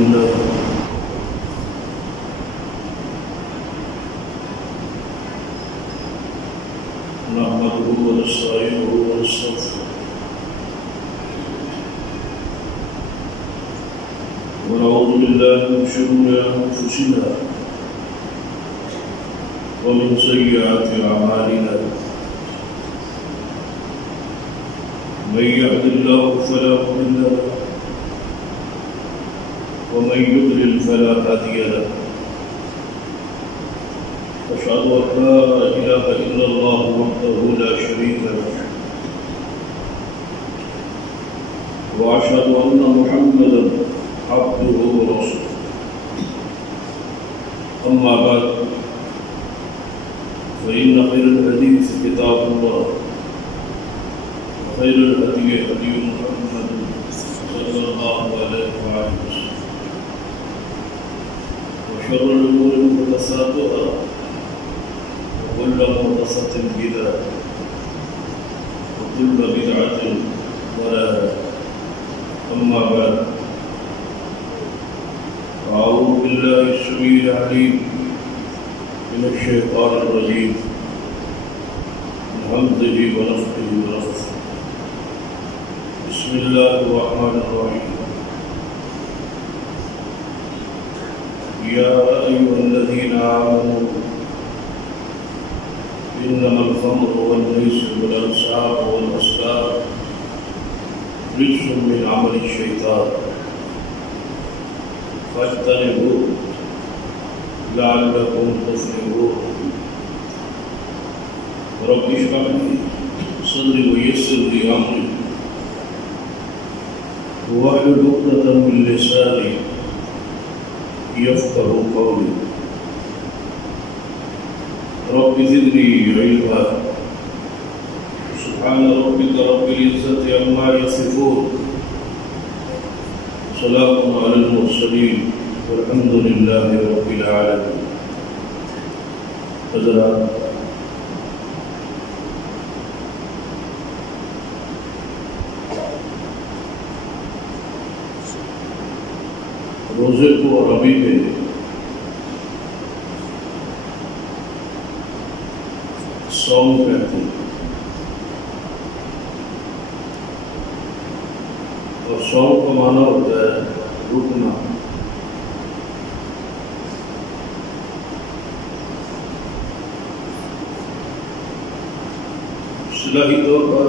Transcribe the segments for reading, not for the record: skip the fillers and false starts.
لله نحمده ونستعينه ونستغفره ونعوذ بالله من شرور أنفسنا ومن سيئات أعمالنا من يهد الله فلا مضل له ومن يضلل فلا هادي له أشهد أن لا إله إلا الله وحده لا شريك له وأشهد أن محمدا عبده ورسوله أما بعد فإن خير الحديث كتاب الله وخير الهدي هدي محمد صلى الله عليه وسلم وشر الأمور محدثاتها وكل محدثة بدعة وكل بدعة ضلالة أما بعد أعوذ بالله السميع العليم من الشيطان الرجيم من همزه ونفخه ونفثه بسم الله الرحمن الرحيم يا أيها الذين آمنوا إنما الخمر والميسر والأنصاب والأزلام رجس من عمل الشيطان فاجتنبوه لعلكم تفلحون رب اشرح لي صدري ويسر لي أمري واحلل عقدة من لساني يفقهوا قولي رب زدني علما سبحان ربك رب العزة عما يصفون سلام على المرسلين والحمد لله رب العالمين. حضرات روزے کو عربی میں صوم کہتے ہیں اور صوم کا معنی ہوتا ہے رکنا. اصطلاحی طور پر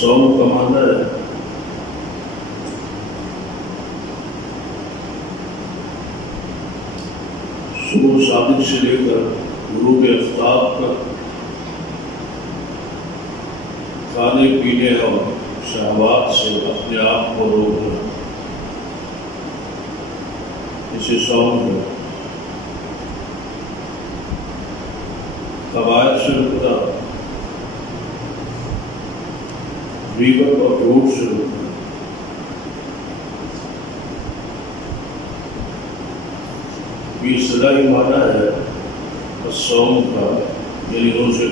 صوم کا معنی ہے صبح صادق سے لے کر غروب آفتاب تک کھانے پینے اور شہوات سے اپنے آپ کو روکنا، اسے صوم ہے. قواعد سے رکنا، غیبت اور جھوٹ سے رکنا. یہ اصطلاحی معنی ہے الصوم کا، یعنی روزے.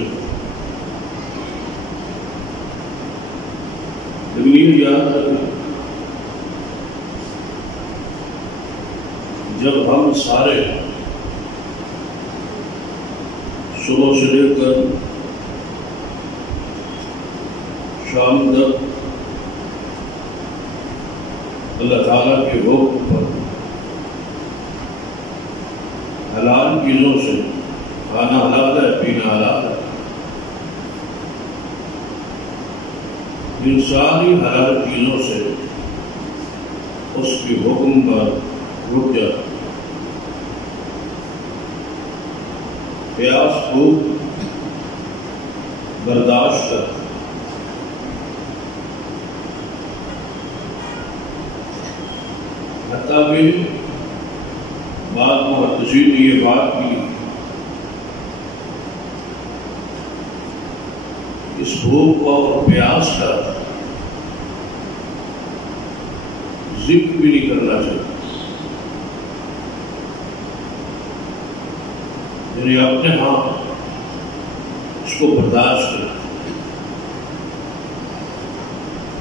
لیکن یہ یاد رکھیں جب ہم سارے صبح سے لے کر شام تک اللہ تعالیٰ کے حکم پر حلال چیزوں سے کھانا حلال ہے، پینا حلال ہے، ان ساری حلال چیزوں سے اس کے حکم پر رک جاتا. پیاس کو برداشت کرتا، حتیٰ کہ بعض محدثین نے یہ بات کی اس بھوک اور پیاس کا ذکر بھی نہیں کرنا چاہیے، یعنی اپنے ہاں اس کو برداشت کریں.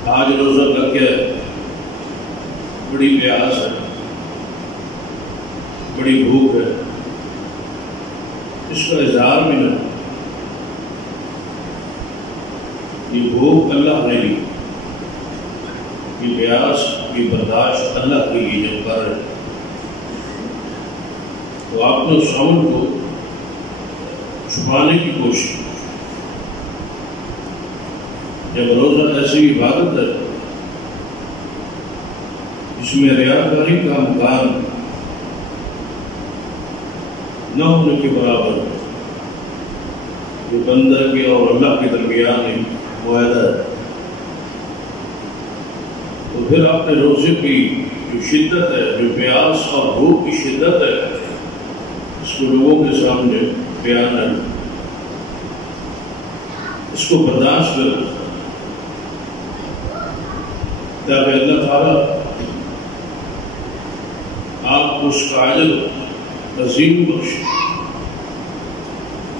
آج روزہ لگ گیا ہے، بڑی پیاس ہے، بڑی بھوک ہے، اس کا اظہار بھی نہ، یہ بھوک اللہ نے لی، یہ پیاس یہ برداشت اللہ کے لیے جب کر رہے، تو آپ نے اس عمل کو چھپانے کی کوشش کی۔ جب روزہ ایسی عبادت ہے جس میں ریاکاری کا امکان نہ ہونے کے برابر ہے، جو بندہ کے اور اللہ کے درمیان ایک معاہدہ ہے، تو پھر آپ نے روزے کی جو شدت ہے، جو پیاس اور بھوک کی شدت ہے، اس کو لوگوں کے سامنے بیان ہے، اس کو برداشت کریں تاکہ اللہ تعالیٰ آپ کو اس کا اجر عظیم بخشے۔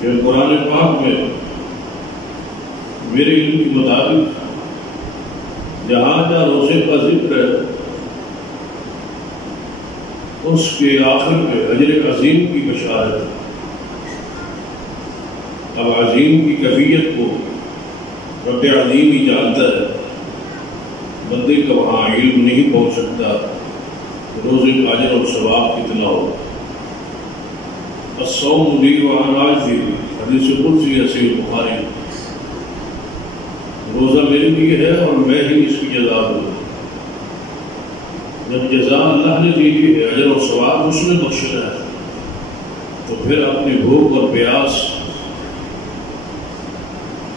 کہ قرآن پاک میں میرے علم کے مطابق جہاں جہاں روزے کا ذکر ہے، اس کے آخر میں اجر عظیم کی بشارت ہے۔ اب عظیم کی کیفیت کو رب عظیم ہی جانتا ہے، بندے کا وہاں علم نہیں پہنچ سکتا روزے کا اجر اور ثواب کتنا ہو۔ الصوم لی وانا اجزی، حدیث قدسی ہے صحیح بخاری، روزہ میرے لیے ہے اور میں ہی اس کی جزا دوں۔ جب جزا اللہ نے دی ہے، اجر اور ثواب اس نے بخشنا ہے، تو پھر اپنی بھوک اور پیاس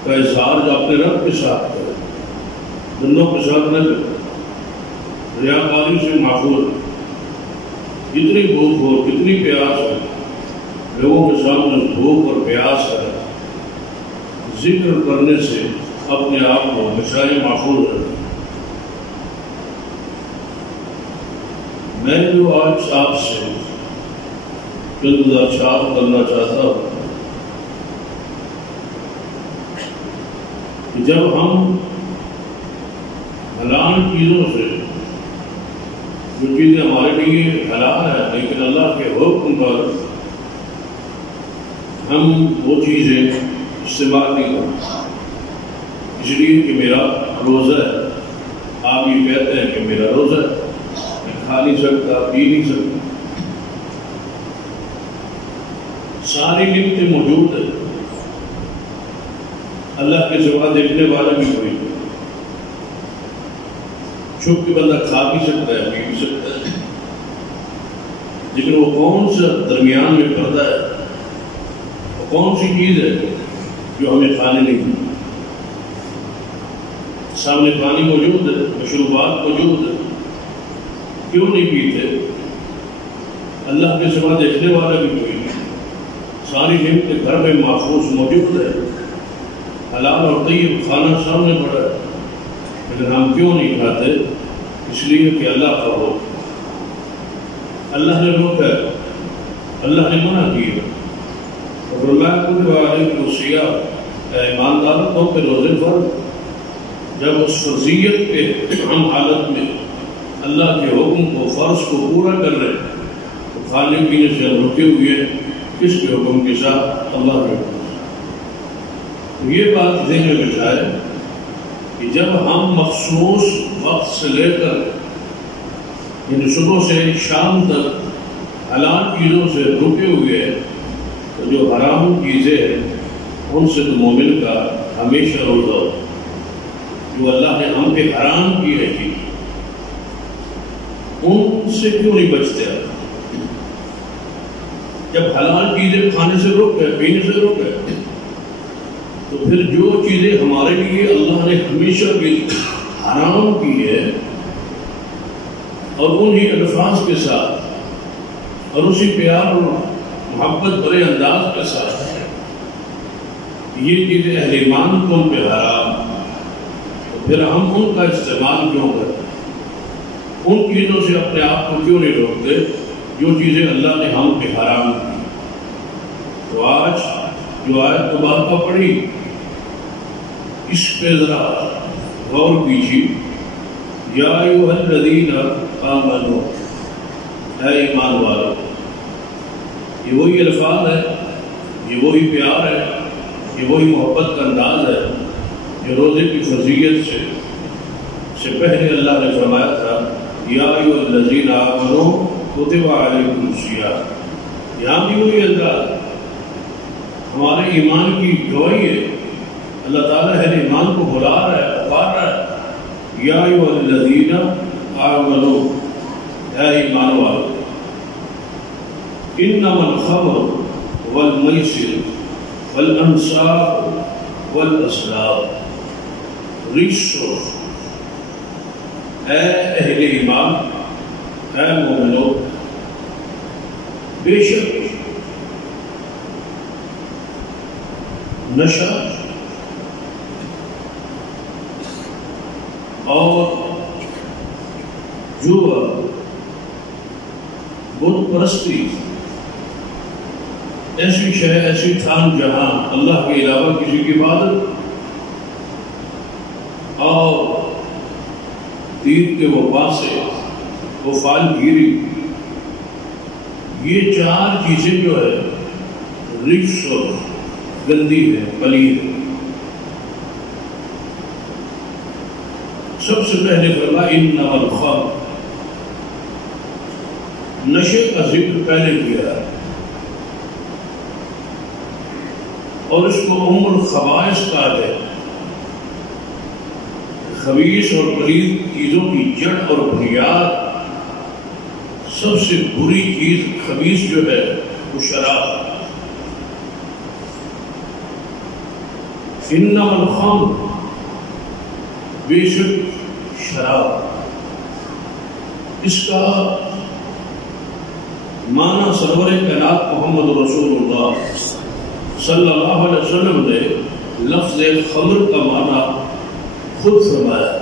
کا اظہار جو اپنے رب کے ساتھ کرے، بندوں کے ساتھ نہ کرے، ریاکاری سے محفوظ ہے۔ جتنی بھوک ہو، کتنی پیاس ہو، لوگوں کے سامنے بھوک اور پیاس ہے، ذکر کرنے سے اپنے آپ کو ہمیشہ محفوظ رکھیں۔ میں جو آج آپ سے چند ارشاد کرنا چاہتا ہوں کہ جب ہم حلال چیزوں سے، جو چیزیں ہمارے لیے حلال ہیں لیکن اللہ کے حکم پر ہم وہ چیزیں استعمال نہیں کرتے، اس لیے کہ میرا روزہ ہے، آپ یہ کہتے ہیں کہ میرا روزہ ہے، میں کھا نہیں سکتا، پی نہیں سکتا، ساری نعمتیں موجود ہیں، اللہ کے سوا دیکھنے والا بھی کوئی نہیں، چھپ کے بندہ کھا بھی سکتا ہے، پی بھی سکتا ہے، لیکن وہ کون سا درمیان میں پردہ ہے، وہ کون سی چیز ہے جو ہمیں کھانے نہیں دی؟ سامنے پانی موجود ہے، مشروبات موجود ہے، کیوں نہیں پیتے؟ اللہ کے سوا دیکھنے والا بھی کوئی نہیں، ساری نعمتیں گھر میں محفوظ موجود ہے، حلال اور طیب کھانا سامنے پڑا ہے، لیکن ہم کیوں نہیں کھاتے؟ اس لیے کہ اللہ کا حکم، اللہ نے روکا، اللہ نے منع کیا، اور فرمایا کتب علیکم الصیام، اے ایمانداروں تم پہ روزے فرض۔ جب اس فرضیت کے ہم حالت میں اللہ کے حکم کو، فرض کو پورا کر رہے ہیں، تو کھانے پینے سے ہم رکے ہوئے کس کے حکم کے ساتھ؟ اللہ کے حکم۔ تو یہ بات ذہن میں بٹھائے کہ جب ہم مخصوص وقت سے لے کر یعنی صبح سے شام تک حلال چیزوں سے رکے ہوئے ہیں، تو جو حرام چیزیں ہیں ان سے تو مومن کا ہمیشہ روزہ ہو۔ جو اللہ نے ہم پہ حرام کی ہے چیز، ان سے کیوں نہیں بچتے؟ جب حلال چیزیں کھانے سے روک گئے، پینے سے روک گئے، تو پھر جو چیزیں ہمارے لیے اللہ نے ہمیشہ کے حرام کی ہے، اور انہی الفاظ کے ساتھ اور اسی پیار اور محبت بڑے انداز کے ساتھ یہ چیزیں اہل ایمان کو ان پہ حرام، تو پھر ہم ان کا استعمال کیوں کرتے؟ ان چیزوں سے اپنے آپ کو کیوں نہیں روکتے جو چیزیں اللہ نے ہم پہ حرام کی؟ تو آج جو آیت مبارکہ پڑھی، اس پہ ذرا غور کیجیے، یا ایھا الذین آمنوا، اے ایمان والو، یہ وہی الفاظ ہے، یہ وہی پیار ہے، یہ وہی محبت کا انداز ہے جو روزے کی فضیلت سے پہلے اللہ نے فرمایا تھا، یا ایھا الذین آمنوا کتب علیکم الصیام۔ یہاں بھی وہی انداز ہمارے ایمان کی گواہی ہے، اللہ تعالیٰ ہے ایمان کو بلا رہا ہے، پکار رہا ہے، یا ایھا الذین آمنوا، اے ایمان والو، انما الخمر والمیسر والانصاب والازلام رجس، اے اہل ایمان، اے مومنو، بے شک نشہ اور جوا، بت پرستی، ایسی شے، ایسی تھان جہاں اللہ کے علاوہ کسی کی عبادت اور دین کے وبا سے وہ فال گیری، یہ چار چیزیں جو ہے رجس اور گندی ہے، پلید ہے۔ سب سے پہلے فرمایا انما الخمر، نشے کا ذکر پہلے کیا ہے اور اس کو ام الخبائث کہا ہے۔ خبیث اور پلید چیزوں کی جڑ اور بنیاد، سب سے بری چیز خبیث جو ہے وہ شراب۔ انما الخمر، بے شک شراب، اس کا معنی سرور کائنات محمد رسول اللہ صلی اللہ علیہ وسلم نے لفظ خمر کا معنی خود فرمایا۔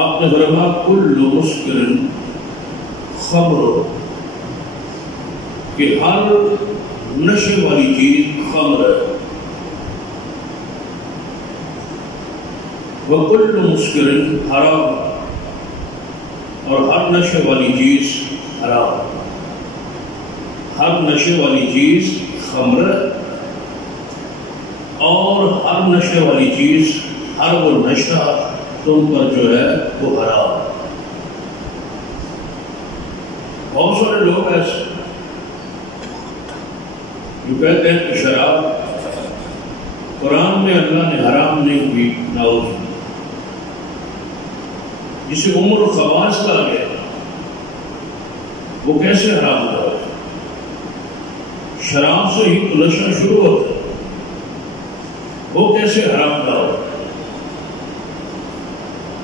آپ نے فرمایا کل مسکر خمر، کہ ہر نشے والی چیز خمر ہے، وکل مسکر حرام، اور ہر نشے والی چیز حرام، ہر نشے والی چیز خمر، اور ہر نشے والی چیز، ہر وہ نشہ تم پر جو ہے وہ حرام۔ بہت سارے لوگ ایسے جو کہتے ہیں کہ شراب قرآن میں اللہ نے حرام نہیں کی، نعوذ، جسے ام الخبائث کہا گیا، وہ کیسے حرام ہوا؟ شراب سے ہی تو نشہ شروع ہوتا ہے، وہ کیسے حرام کا ہوا؟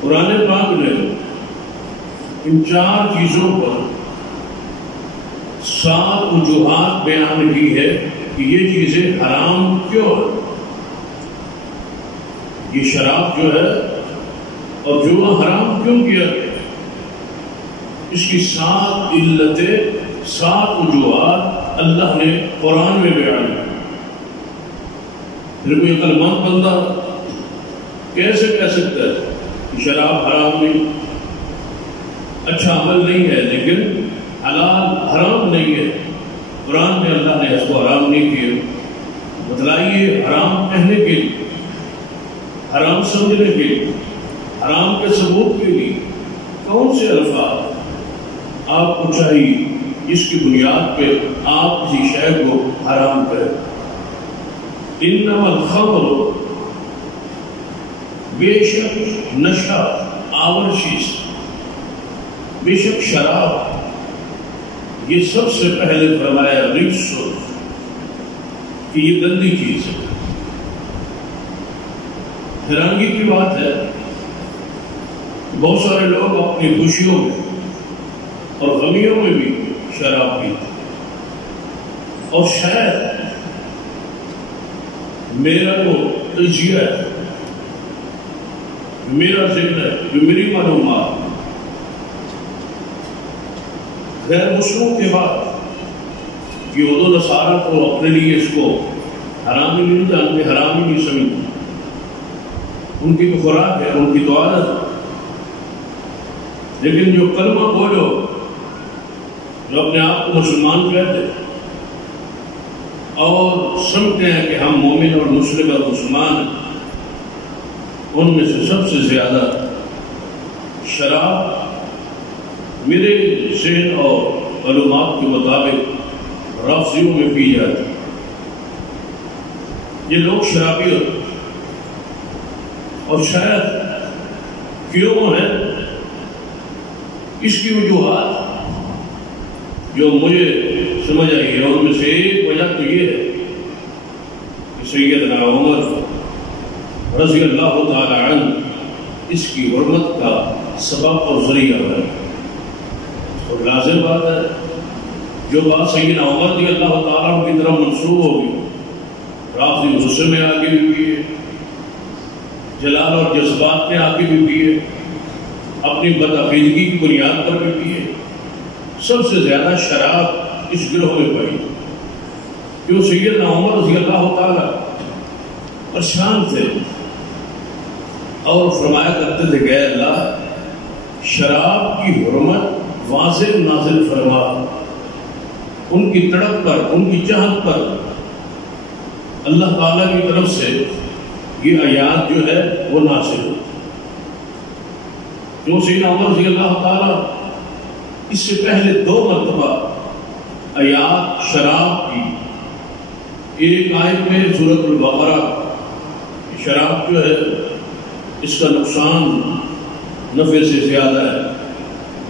قرآن پاک نے ان چار چیزوں پر 7 وجوہات بیان کی ہے کہ یہ چیزیں حرام کیوں ہیں۔ یہ شراب جو ہے اور جوا حرام کیوں کیا گیا، اس کی 7 علتیں، 7 وجوہات اللہ نے قرآن میں بیان کی۔ پھر کوئی عقل مند بندہ کیسے کہہ سکتا ہے کہ شراب حرام نہیں، اچھا عمل نہیں ہے لیکن حلال حرام نہیں ہے؟ قرآن میں اللہ نے اس کو حرام نہیں کیا۔ بتلائیے حرام کہنے کے لیے، حرام سمجھنے کے لیے، حرام کے ثبوت کے لیے کون سے الفاظ آپ کو چاہیے جس کی بنیاد پہ آپ کسی شے کو حرام کریں؟ انما الخمر، بے شک نشہ آور چیز، بے شک شراب، یہ سب سے پہلے فرمایا رجس، کہ یہ گندی چیز ہے۔ حیرانگی کی بات ہے بہت سارے لوگ اپنی خوشیوں میں اور غمیوں میں بھی شراب پیتے، اور شاید میرا وہ تجزیہ ہے، میرا ذہن ہے، جو میری معلومات غیر مسلموں کے بعد یہود و نصارہ کو اپنے لیے اس کو حرام ہی نہیں جانتے، حرام ہی نہیں سمجھتے، ان کی تو خوراک ہے، ان کی تو عادت ہے۔ لیکن جو کلمہ بولو، جو اپنے آپ کو مسلمان کہتے ہیں اور سمجھتے ہیں کہ ہم مومن اور مسلم اور مسلمان ہیں، ان میں سے سب سے زیادہ شراب میرے ذہن اور معلومات کے مطابق رافضیوں میں پی جاتی ہے۔ یہ لوگ شرابی ہوتے ہیں، اور شاید کیوں ہے اس کی وجوہات جو مجھے سمجھ آئی ہے، ان میں سے ایک وجہ تو یہ ہے کہ سیدنا عمر رضی اللہ تعالی عنہ اس کی حرمت کا سبب اور ذریعہ ہے۔ اور لازم بات ہے، جو بات سیدنا عمر رضی اللہ تعالیٰ عنہ کی طرف منسوب ہوگی، رافضی غصے میں آگے بھی پیے، جلال اور جذبات میں آگے بھی پیے، اپنی بدعقیدگی کی بنیاد پر بھی پیے، سب سے زیادہ شراب اس گروہ میں پائی۔ جو سیدنا عمر رضی اللہ تعالیٰ پریشان تھے اور فرمایا کرتے تھے کہ اللہ شراب کی حرمت واضح نازل فرما۔ ان کی تڑپ پر، ان کی چاہت پر اللہ تعالیٰ کی طرف سے یہ آیات جو ہے وہ نازل ہوئی۔ جو سیدنا عمر رضی اللہ تعالیٰ اس سے پہلے 2 مرتبہ آیات شراب کی، ایک آیت میں سورۃ البقرہ، شراب جو ہے اس کا نقصان نفع سے زیادہ ہے،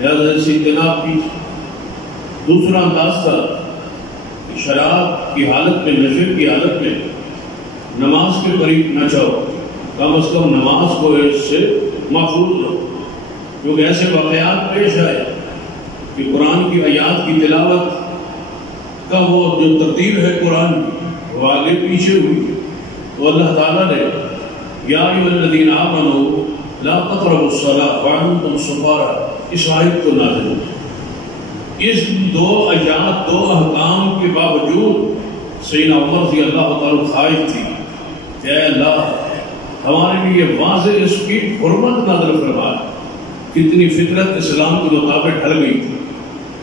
لہذا اس سے اجتناب کی۔ دوسرا انداز تھا کہ شراب کی حالت میں، نشے کی حالت میں نماز کے قریب نہ جاؤ، کم از کم نماز کو اس سے محفوظ رہو، کیونکہ ایسے واقعات پیش آئے کہ قرآن کی آیات کی تلاوت کا وہ جو ترتیب ہے قرآن کی وہ آگے پیچھے ہوئی، تو اللہ تعالیٰ نے یا ایھا الذین آمنوا لا تقربوا الصلاۃ وانتم سکارى اس آیت کو نازل ہوئی۔ اس 2 آیات، 2 احکام کے باوجود سیدنا عمر رضی اللہ تعالیٰ خواہش تھی کہ اے اللہ ہمارے لیے واضح اس کی حرمت نازل فرما۔ کتنی فطرت اسلام کے مطابق ڈھل گئی تھی،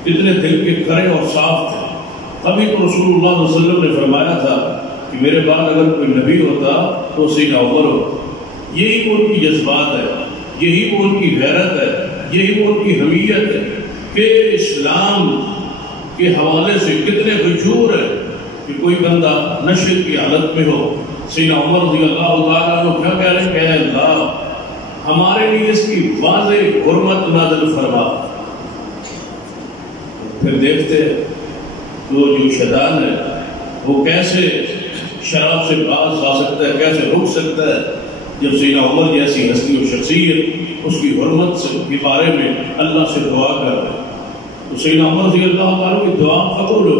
کتنے دل کے کھرے اور صاف تھے۔ ابھی تو رسول اللہ صلی اللہ علیہ وسلم نے فرمایا تھا کہ میرے بعد اگر کوئی نبی ہوتا تو سیدنا عمر ہوتا۔ یہی وہ ان کی جذبات ہے، یہی وہ ان کی غیرت ہے، یہی وہ ان کی حمیت ہے کہ اسلام کے حوالے سے کتنے غیور ہے کہ کوئی بندہ نشے کی حالت میں ہو۔ سیدنا عمر رضی اللہ تعالیٰ عنہ کیا کہہ رہے ہیں کہ اے اللہ ہمارے لیے اس کی واضح حرمت نازل فرما۔ پھر دیکھتے تو جو شیطان ہے وہ کیسے شراب سے باز آ سکتا ہے، کیسے رک سکتا ہے، جب سیدنا عمر جیسی ہستی و شخصیت اس کی حرمت کے بارے میں اللہ سے دعا کر رہے تو سیدنا عمر رضی اللہ تعالیٰ کی دعا قبول ہو۔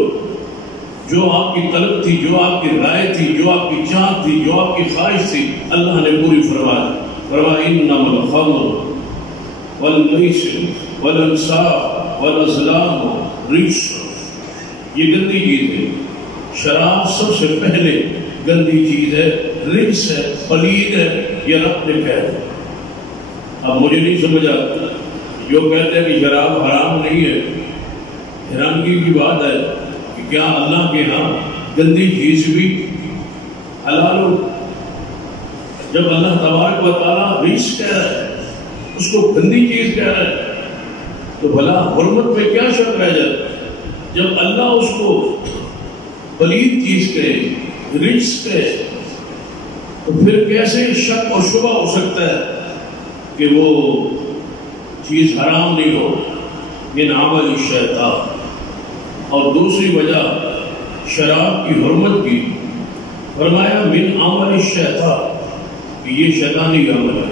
جو آپ کی طلب تھی، جو آپ کی رائے تھی، جو آپ کی چاہت تھی، جو آپ کی خواہش تھی، اللہ نے پوری فرما دی۔ فرمایا انما الخمر والمیسر والانصاب والازلام رجس، یہ گندی چیز ہے۔ شراب سب سے پہلے گندی چیز ہے، رجس ہے، پلید ہے، یہ رب نے کہہ دیا۔ اب مجھے نہیں سمجھا جو کہتے ہیں کہ شراب حرام نہیں ہے، حیرانگی کی بات ہے کہ کیا اللہ کے ہاں گندی چیز بھی حلال ہو؟ جب اللہ تبارک و تعالیٰ رجس کہہ رہا ہے، اس کو گندی چیز کہہ رہا ہے، تو بھلا حرمت میں کیا شک رہ جاتا ہے؟ جب اللہ اس کو پلید چیز کہے، رجس کہے، تو پھر کیسے شک اور شبہ ہو سکتا ہے کہ وہ چیز حرام نہیں ہو؟ من عمل الشیطان۔ اور دوسری وجہ شراب کی حرمت کی، فرمایا من عمل الشیطان، کہ یہ شیطانی عمل ہے،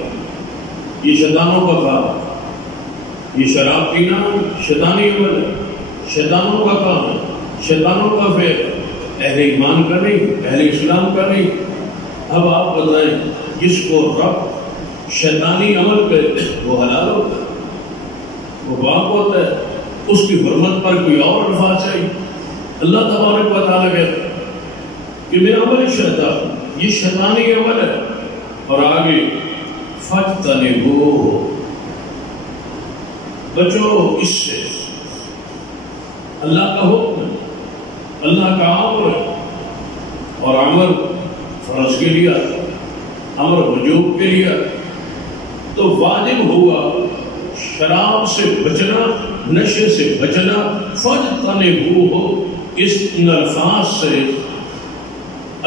یہ شیطانوں کا کام ہے، یہ شراب پینا شیطانی عمل ہے، شیطانوں کا کام ہے، شیطانوں کا فعل ہے، اہل ایمان کا نہیں، اہل اسلام کا نہیں۔ اب آپ بتائیں جس کو رب شیطانی عمل پہ وہ حلال ہوتا ہے، وہ پاک ہوتا ہے، اس کی حرمت پر کوئی اور الفاظ چاہیے؟ اللہ تبارک و تعالیٰ کہتا ہے کہ میرا عمل شیطان، یہ شیطانی عمل ہے، اور آگے فاجتنبوہ، بچو اس سے۔ اللہ کا حکم ہے، اللہ کا امر ہے، اور امر فرض کے لیے، امر وجوب کے لیے، تو واجب ہوا شراب سے بچنا، نشے سے بچنا۔ فاجتنبوہ، اس ان الفاظ سے،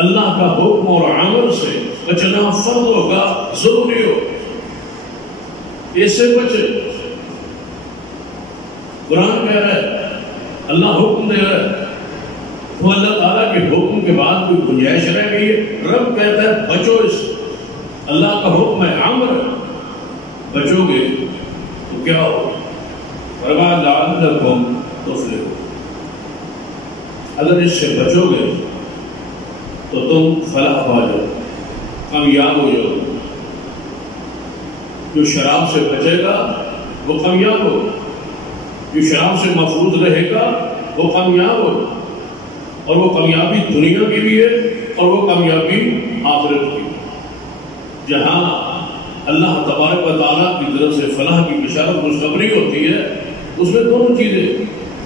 اللہ کا حکم اور امر سے بچنا فرض ہوگا، ضروری ہو، اس سے بچے۔ قرآن کہہ رہا ہے، اللہ حکم دے رہا ہے، تو اللہ تعالیٰ کے حکم کے بعد کوئی گنجائش رہ گئی ہے؟ رب کہتا ہے بچو اس سے، اللہ کا حکم ہے، امر ہے، بچو گے تو کیا ہوگا؟ فرمایا لعلکم تفلحون، اگر اس سے بچو گے تو تم فلاح پا جاؤ، کامیاب ہو جاؤ۔ جو شراب سے بچے گا وہ کامیاب ہو، جو شراب سے محفوظ رہے گا وہ کامیاب ہو، اور وہ کامیابی دنیا کی بھی ہے اور وہ کامیابی آخرت کی بھی۔ جہاں اللہ تبارک و تعالیٰ کی طرف سے فلاح کی بشارت خوشخبری ہوتی ہے، اس میں دونوں چیزیں،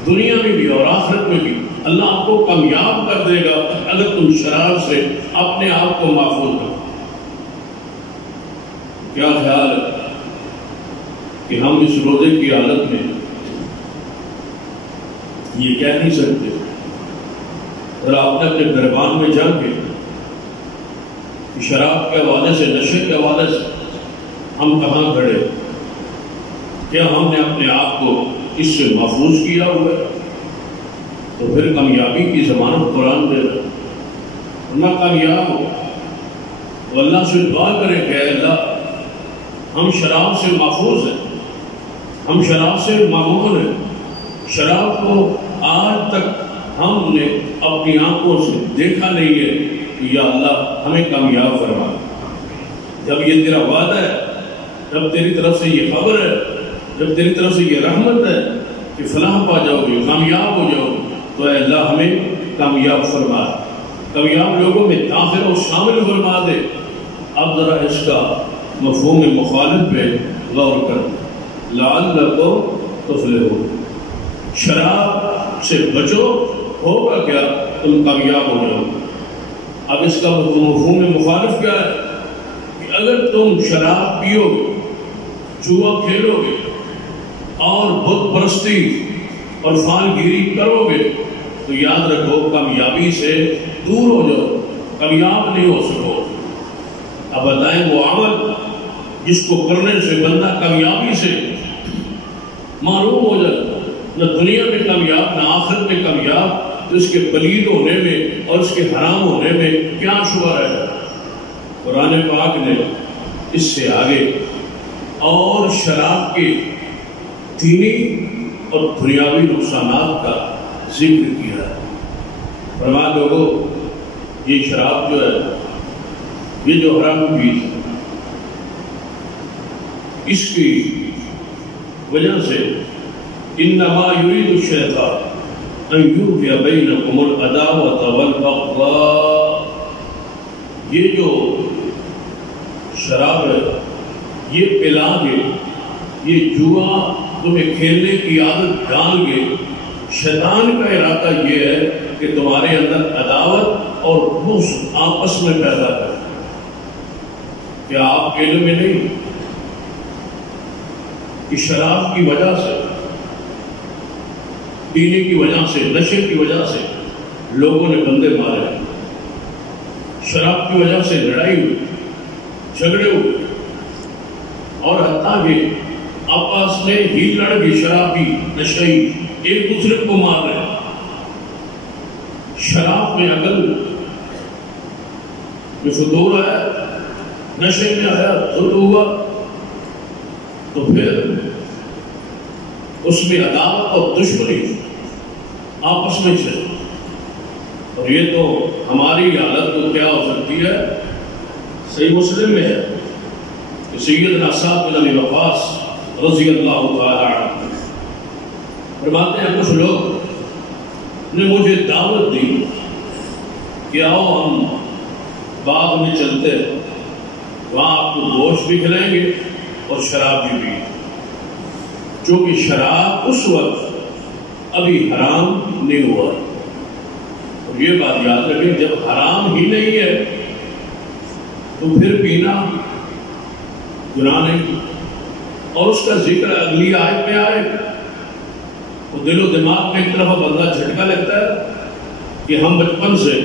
دنیا میں بھی اور آخرت میں بھی، اللہ آپ کو کامیاب کر دے گا اگر تم شراب سے اپنے آپ کو محفوظ کرو۔ کیا خیال ہے کہ ہم اس روزے کی حالت میں یہ کہہ نہیں سکتے؟ ذرا اپنے اپنے دربان میں جا کے کہ شراب کے حوالے سے، نشے کے حوالے سے ہم کہاں کھڑے؟ کیا ہم نے اپنے آپ کو اس سے محفوظ کیا ہوا ہے؟ تو پھر کامیابی کی ضمانت قرآن دے رہا ہے، نہ کامیاب ہو تو اللہ سے دعا کرے کہ اے اللہ ہم شراب سے محفوظ ہیں، ہم شراب سے معمون ہیں، شراب کو آج تک ہم نے اپنی آنکھوں سے دیکھا نہیں ہے، کہ یا اللہ ہمیں کامیاب فرما۔ جب یہ تیرا وعدہ ہے، جب تیری طرف سے یہ خبر ہے، جب تیری طرف سے یہ رحمت ہے کہ فلاح پا جاؤ گے، کامیاب ہو جاؤ، تو اے اللہ ہمیں کامیاب فرما، کامیاب لوگوں میں داخل اور شامل فرما دے۔ اب ذرا اس کا مفہوم مخالف پہ غور کر، لعلکم تفلحون، شراب سے بچو، ہوگا کیا؟ تم کامیاب ہو جاؤ۔ اب اس کا مفہوم مخالف کیا ہے؟ کہ اگر تم شراب پیو گے، جوا کھیلو گے اور بت پرستی اور فال گیری کرو گے تو یاد رکھو کامیابی سے دور ہو جاؤ، کامیاب نہیں ہو سکو۔ اب بتائیں وہ عمل جس کو کرنے سے بندہ کامیابی سے محروم ہو جائے، نہ دنیا میں کامیاب نہ آخرت میں کامیاب، تو اس کے پلید ہونے میں اور اس کے حرام ہونے میں کیا شبہ ہے؟ قرآن پاک نے اس سے آگے اور شراب کے دینی اور دنیاوی نقصانات کا ذکر کیا ہے۔ فرمایا لوگوں، یہ شراب جو ہے، یہ جو حرام چیز ہے، اس کی وجہ سے انما یرید الشیطان ان یوقع بینکم العداوۃ والبغضاء، یہ جو شراب ہے، یہ پلا گے، یہ جوا تمہیں کھیلنے کی عادت ڈال گے۔ شیطان کا ارادہ یہ ہے کہ تمہارے اندر عداوت اور بغض آپس میں پیدا کرے۔ کیا آپ کے علم میں نہیں کہ شراب کی وجہ سے، پینے کی وجہ سے، نشے کی وجہ سے لوگوں نے بندے مارے، شراب کی وجہ سے لڑائی ہوئی، جھگڑے ہوئے، اور حتیٰ کہ آپس میں ہی لڑ کے شرابی نشئی ایک دوسرے کو مار رہے ہیں۔ شراب میں عقل میں فطور ہے، نشے میں آیا ضد ہوا، تو پھر اس میں عداوت اور دشمنی آپس میں چلے۔ اور یہ تو ہماری حالت تو کیا ہو سکتی ہے؟ صحیح مسلم میں ہے کہ سیدنا سعد بن ابی وقاص رضی اللہ تعالی عنہ فرماتے ہیں کچھ لوگ نے مجھے دعوت دی کہ آؤ ہم باغ میں چلتے ہیں، وہاں آپ کو گوشت بھی کھلائیں گے اور شراب بھی پئیں گے، چونکہ شراب اس وقت ابھی حرام نہیں ہوا۔ اور یہ بات یاد رکھیں، جب حرام ہی نہیں ہے تو پھر پینا گناہ نہیں، اور اس کا ذکر اگلی آیت میں آئے تو دل و دماغ میں ایک طرف بندہ جھٹکا لگتا ہے کہ ہم بچپن سے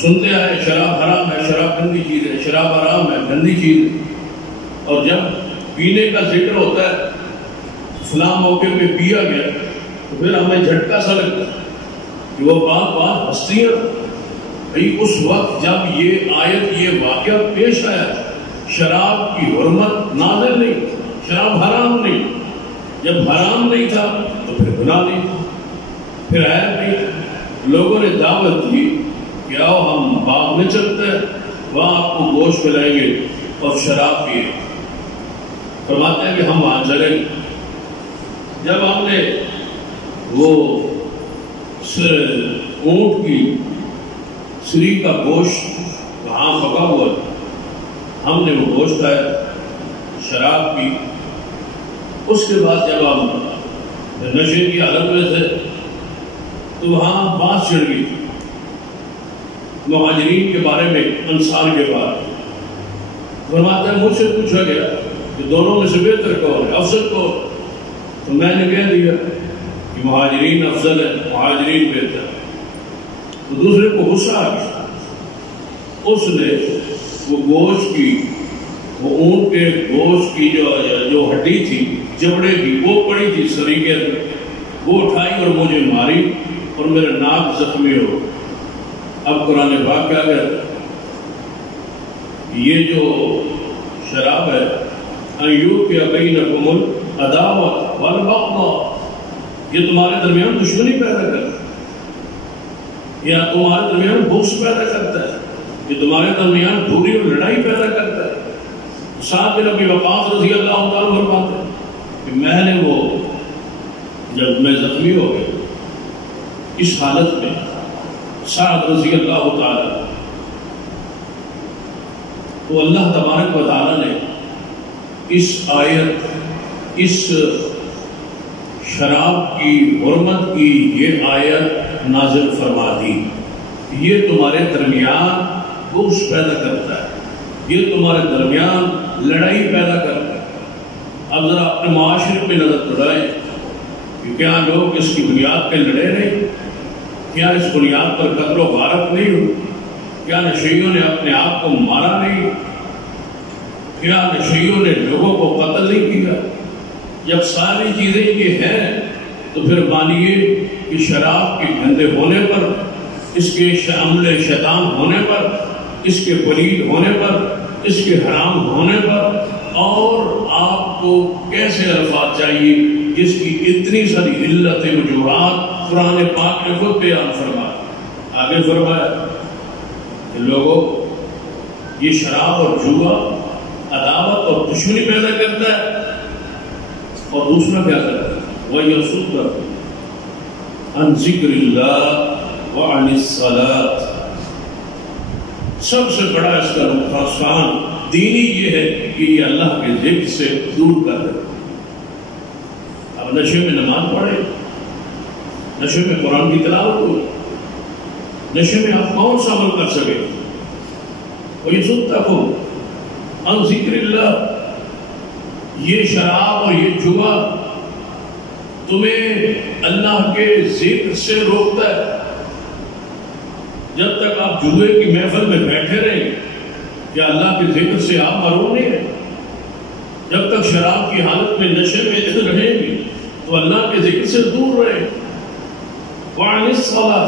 سنتے آئے شراب حرام ہے، شراب گندی چیز ہے، شراب حرام ہے، گندی چیز ہے، اور جب پینے کا ذکر ہوتا ہے فلاں موقع پہ پیا گیا تو پھر ہمیں جھٹکا سا لگتا ہے کہ وہ بات ہستی ہے بھئی اس وقت جب یہ آیت یہ واقعہ پیش آیا شراب کی حرمت نازل نہیں، شراب حرام نہیں، جب حرام نہیں تھا تو پھر گناہ نہیں تھا، پھر عیب نہیں تھا۔ لوگوں نے دعوت دی کہ آؤ ہم باغ میں چلتے ہیں، وہاں آپ کو گوشت کھلائیں گے اور شراب پیے، فرماتے ہیں کہ ہم وہاں چلیں گے۔ جب ہم نے وہ اونٹ کی سری کا گوشت وہاں پکا ہوا، ہم نے وہ گوشت کھایا، شراب پی، اس کے بعد جب ہم نشے کی حالت میں تھے تو وہاں بات چھڑ گئی مہاجرین کے بارے میں، انصار کے بارے میں۔ فرماتا ہے مجھ سے پوچھا گیا کہ دونوں میں سے بہتر کون ہے، افضل کون؟ تو میں نے کہہ دیا کہ مہاجرین افضل ہے، مہاجرین بہتر ہے۔ تو دوسرے کو غصہ آ گیا، اس نے وہ گوشت کی، وہ اونٹ کے گوشت کی جو ہڈی تھی جبڑے کی، وہ پڑی تھی سریکے میں، وہ اٹھائی اور مجھے ماری اور میرا ناک زخمی ہو۔ اب قرآن پاک کیا کہتا ہے؟ یہ جو شراب ہے ایوب کے بینکم العداوۃ والبغضاء، یہ تمہارے درمیان دشمنی پیدا کرتا ہے، یا تمہارے درمیان بغض پیدا کرتا ہے، یہ تمہارے درمیان دوری اور لڑائی پیدا کرتا ہے۔ سعد بن ابی وقاص رضی اللہ تعالیٰ فرماتے ہیں کہ میں نے وہ جب میں زخمی ہو گیا اس حالت میں، سعد رضی اللہ تعالیٰ، تو اللہ تبارک و تعالیٰ نے اس آیت، اس شراب کی حرمت کی یہ آیت نازل فرما دی، یہ تمہارے درمیان بغض پیدا کرتا ہے، یہ تمہارے درمیان لڑائی پیدا کرتا ہے۔ اب ذرا اپنے معاشرے پہ نظر دوڑائیں کہ کیا لوگ اس کی بنیاد پہ لڑے نہیں؟ کیا اس بنیاد پر قتل و غارت نہیں ہوئی؟ کیا نشیوں نے اپنے آپ کو مارا نہیں؟ کیا نشیوں نے لوگوں کو قتل نہیں کیا؟ جب ساری چیزیں یہ ہیں تو پھر مانیے کہ شراب کے گندے ہونے پر، اس کے عمل شیطان ہونے پر، اس کے پلید ہونے پر، اس کے حرام ہونے پر، اور آپ کو کیسے الفاظ چاہیے جس کی اتنی ساری علت وجوہات قرآن پاک نے خود بیان فرمایا۔ آگے فرمایا کہ لوگوں یہ شراب اور جوا عداوت اور دشمنی پیدا کرتا ہے، اور دوسرا کیا کرتا ہے؟ وَيَصُدَّ عَنْ ذِكْرِ اللَّهِ وَعَنِ الصَّلَاةِ۔ سب سے بڑا اس کا نقصان دینی یہ ہے کہ یہ اللہ کے ذکر سے دور کر دے۔ اب نشے میں نماز پڑھے، نشے میں قرآن کی تلاوت ہو، نشے میں آپ کون سا عمل کر سکے؟ وَيَصُدَّكُمْ عَنْ ذِكْرِ اللَّهِ، یہ شراب اور یہ جوا تمہیں اللہ کے ذکر سے روکتا ہے۔ جب تک آپ جوئے کی محفل میں بیٹھے رہیں کیا اللہ کے ذکر سے آپ محروم نہیں ہیں؟ جب تک شراب کی حالت میں نشے میں رہیں گے تو اللہ کے ذکر سے دور رہیں۔ وَعَنِ الصَّلَاةِ،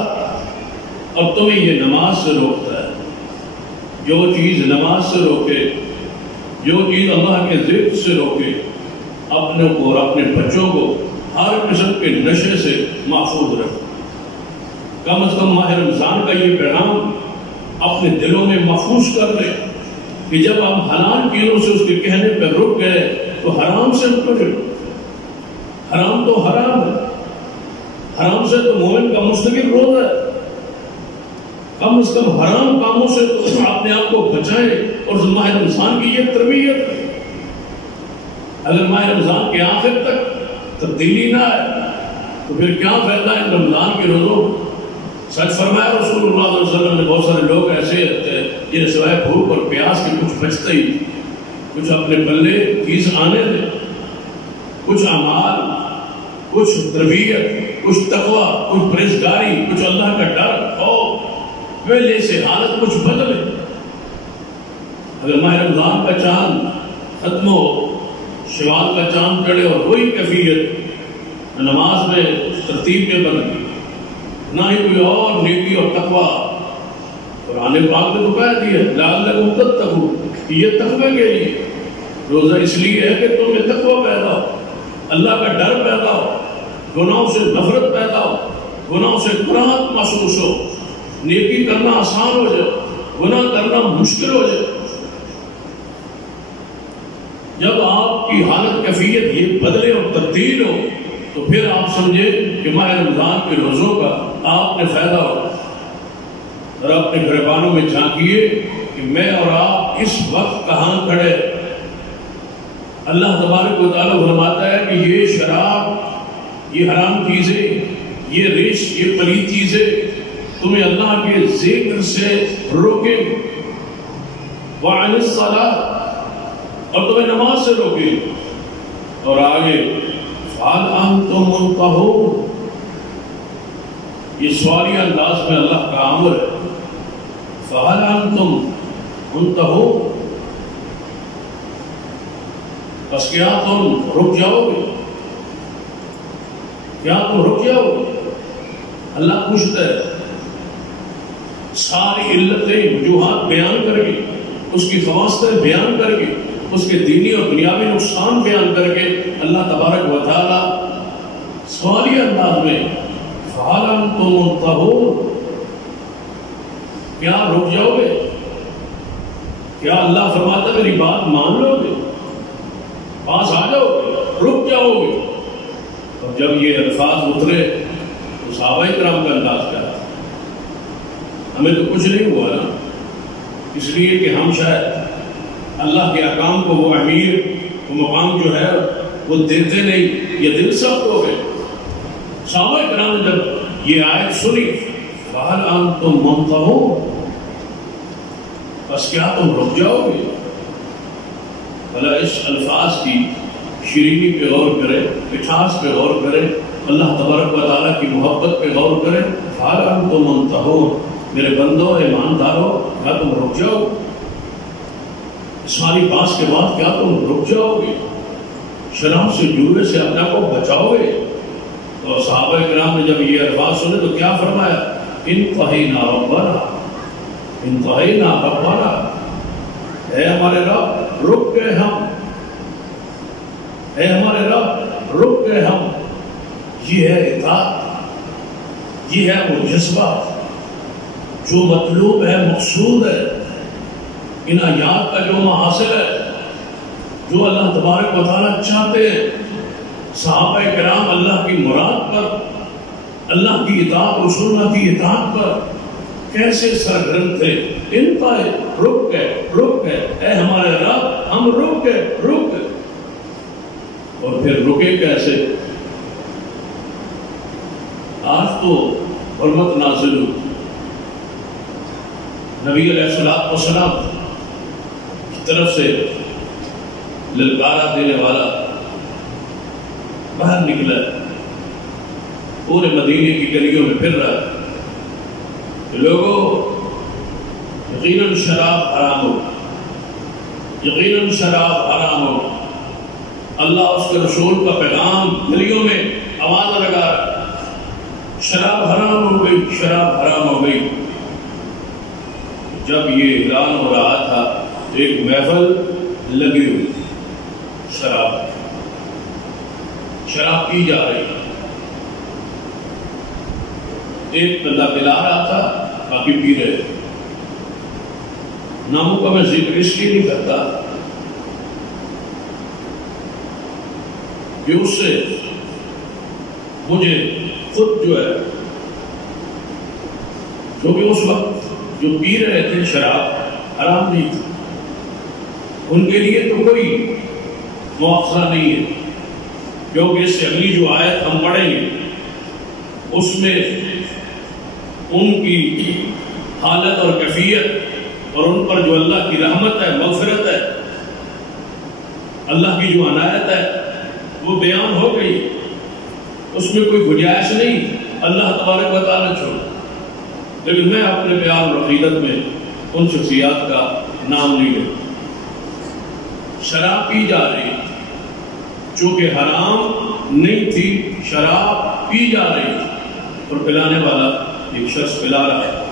اور تمہیں یہ نماز سے روکتا ہے۔ جو چیز نماز سے روکے، جو چیز اللہ کے ذکر سے روکے، اپنے کو اور اپنے بچوں کو ہر قسم کے نشے سے محفوظ رکھے۔ کم از کم ماہ رمضان کا یہ پیغام اپنے دلوں میں محفوظ کر لیں کہ جب آپ حلال چیزوں سے اس کے کہنے پہ رک گئے تو حرام سے رک گئے۔ حرام تو حرام ہے، حرام سے تو مومن کا مستقل روزہ ہے۔ کم از کم حرام کاموں سے تو اپنے آپ کو بچائیں. اور ماہ رمضان کی یہ تربیت ہے. اگر ماہ رمضان کے آخر تک تبدیلی نہ آئے تو پھر کیا فائدہ ہے رمضان کے روزوں. سچ فرمایا رسول اللہ صلی اللہ علیہ وسلم نے. بہت سارے لوگ ایسے ہوتے ہیں جنہیں سوائے بھوک اور پیاس کے کچھ بچتا ہی, کچھ اپنے پلے چیز آنے دیں, کچھ اعمال, کچھ تربیت, کچھ تقویٰ, کچھ پرہیزگاری, کچھ اللہ کا ڈر, خوف, ویلے سے حالت کچھ بدلے. اگر ماہ رمضان کا چاند ختم ہو, شوال کا چاند چڑھے اور وہی کیفیت نماز میں ترتیب میں بن گئی, نہ ہی کوئی اور نیکی اور تقویٰ. قرآن پاک نے تو کہہ دیا لعلکم تتقون, یہ تقوی کے لیے روزہ اس لیے ہے کہ تمہیں تقوی پیدا ہو, اللہ کا ڈر پیدا ہو, گناہوں سے نفرت پیدا ہو, گناہوں سے کراہت محسوس ہو, نیکی کرنا آسان ہو جائے, گناہ کرنا مشکل ہو جائے. جب آپ کی حالت کیفیت یہ بدلے اور تبدیل ہو تو پھر آپ سمجھیں کہ ماہ رمضان کے روزوں کا آپ نے فائدہ ہو. اور اپنے گھربانوں میں جھانکیے کہ میں اور آپ اس وقت کہاں کھڑے. اللہ تبارک و تعالیٰ فرماتا ہے کہ یہ شراب, یہ حرام چیزیں, یہ ریش, یہ پلید چیزیں تمہیں اللہ کے ذکر سے روکے, وعن الصلاۃ, اور تمہیں نماز سے روکے. اور آگے فَهَلْ أَنْتُمْ مُنْتَهُونَ, یہ سوالیہ انداز میں اللہ کا امر ہے. فَهَلْ أَنْتُمْ مُنْتَهُونَ, بس کیا تم رک جاؤ گے, کیا تم رک جاؤ گے. اللہ پوچھتا ہے, ساری علتیں وجوہات بیان کر کے, اس کی خواستیں بیان کر کے, اس کے دینی اور دنیاوی نقصان بیان کر کے اللہ تبارک و تعالی سوالی انداز میں فَهَلْ أَنْتُمْ مُنْتَهُونَ, کیا رک جاؤ گے. کیا اللہ فرماتا ہے میری بات مان لو گے, پاس آ جاؤ گے, رک جاؤ گے. اور جب یہ الفاظ اترے تو صحابہ کرام کا انداز کیا تھا. ہمیں تو کچھ نہیں ہوا نا, اس لیے کہ ہم شاید اللہ کے احکام کو وہ امیر, وہ مقام جو ہے وہ دیتے نہیں, یہ دل سخت ہو گئے. صحابہ کرام نے جب یہ آیت سنی فَهَلْ أَنْتُمْ مُنْتَهُونَ, بس کیا تم رک جاؤ گے. بھلا اس الفاظ کی شیرینی پہ غور کرے, مٹھاس پہ غور کرے, اللہ تبارک و تعالیٰ کی محبت پہ غور کرے. فَهَلْ أَنْتُمْ مُنْتَهُونَ, میرے بندوں, ایمانداروں, کیا تم رک جاؤ. ساری بات کے بعد کیا تم رک جاؤ گے, شراب سے, جوئے سے اپنے کو بچاؤ گے. اور صحابہ کرام نے جب یہ الفاظ سنے تو کیا فرمایا, انتہینا ربنا, انتہینا ربنا, اے ہمارے رب رک گئے ہم, اے ہمارے رب رک گئے ہم. یہ ہے اطاعت, یہ ہے وہ جذبہ جو مطلوب ہے, مقصود ہے. ان آیات کا جو حاصل ہے, جو اللہ تبارک و تعالیٰ چاہتے ہیں. صحابہ کرام اللہ کی مراد پر, اللہ کی اطاعت, رسول اللہ کی اطاعت پر کیسے سرگرم تھے. انتہے رک گئے, رک گئے, اے ہمارے رب ہم رک گئے, رک گئے. اور پھر رکے کیسے. آج تو حرمت نازل ہوئی, نبی علیہ السلام کی طرف سے للکارا دینے والا باہر نکلا, پورے مدینے کی گلیوں میں پھر رہا ہے. لوگوں, یقیناً شراب حرام ہو, یقیناً شراب حرام ہو. اللہ اس کے رسول کا پیغام گلیوں میں آواز لگا, شراب حرام ہو گئی, شراب حرام ہو گئی. جب یہ اعلان ہو رہا تھا ایک محفل لگی ہوئی, شراب پی جا رہی. ایک بندہ پلا رہا تھا, باقی پی رہے. ناموں کا میں ذکر اس لیے نہیں کرتا کہ اس سے مجھے خود جو ہے, جو کہ اس وقت جو پی رہے تھے شراب حرام نہیں تھی، ان کے لیے تو کوئی مواخذہ نہیں ہے، کیونکہ اس سے اگلی جو آیت ہم پڑھیں گے اس میں ان کی حالت اور کیفیت اور ان پر جو اللہ کی رحمت ہے، مغفرت ہے، اللہ کی جو عنایت ہے وہ بیان ہو گئی، اس میں کوئی گنجائش نہیں اللہ تبارک و تعالیٰ چھوڑ۔ لیکن میں اپنے پیار اور عقیدت میں ان شخصیات کا نام نہیں لوں۔ شراب پی جا رہی جو کہ حرام نہیں تھی، شراب پی جا رہی اور پلانے والا ایک شخص پلا رہا ہے،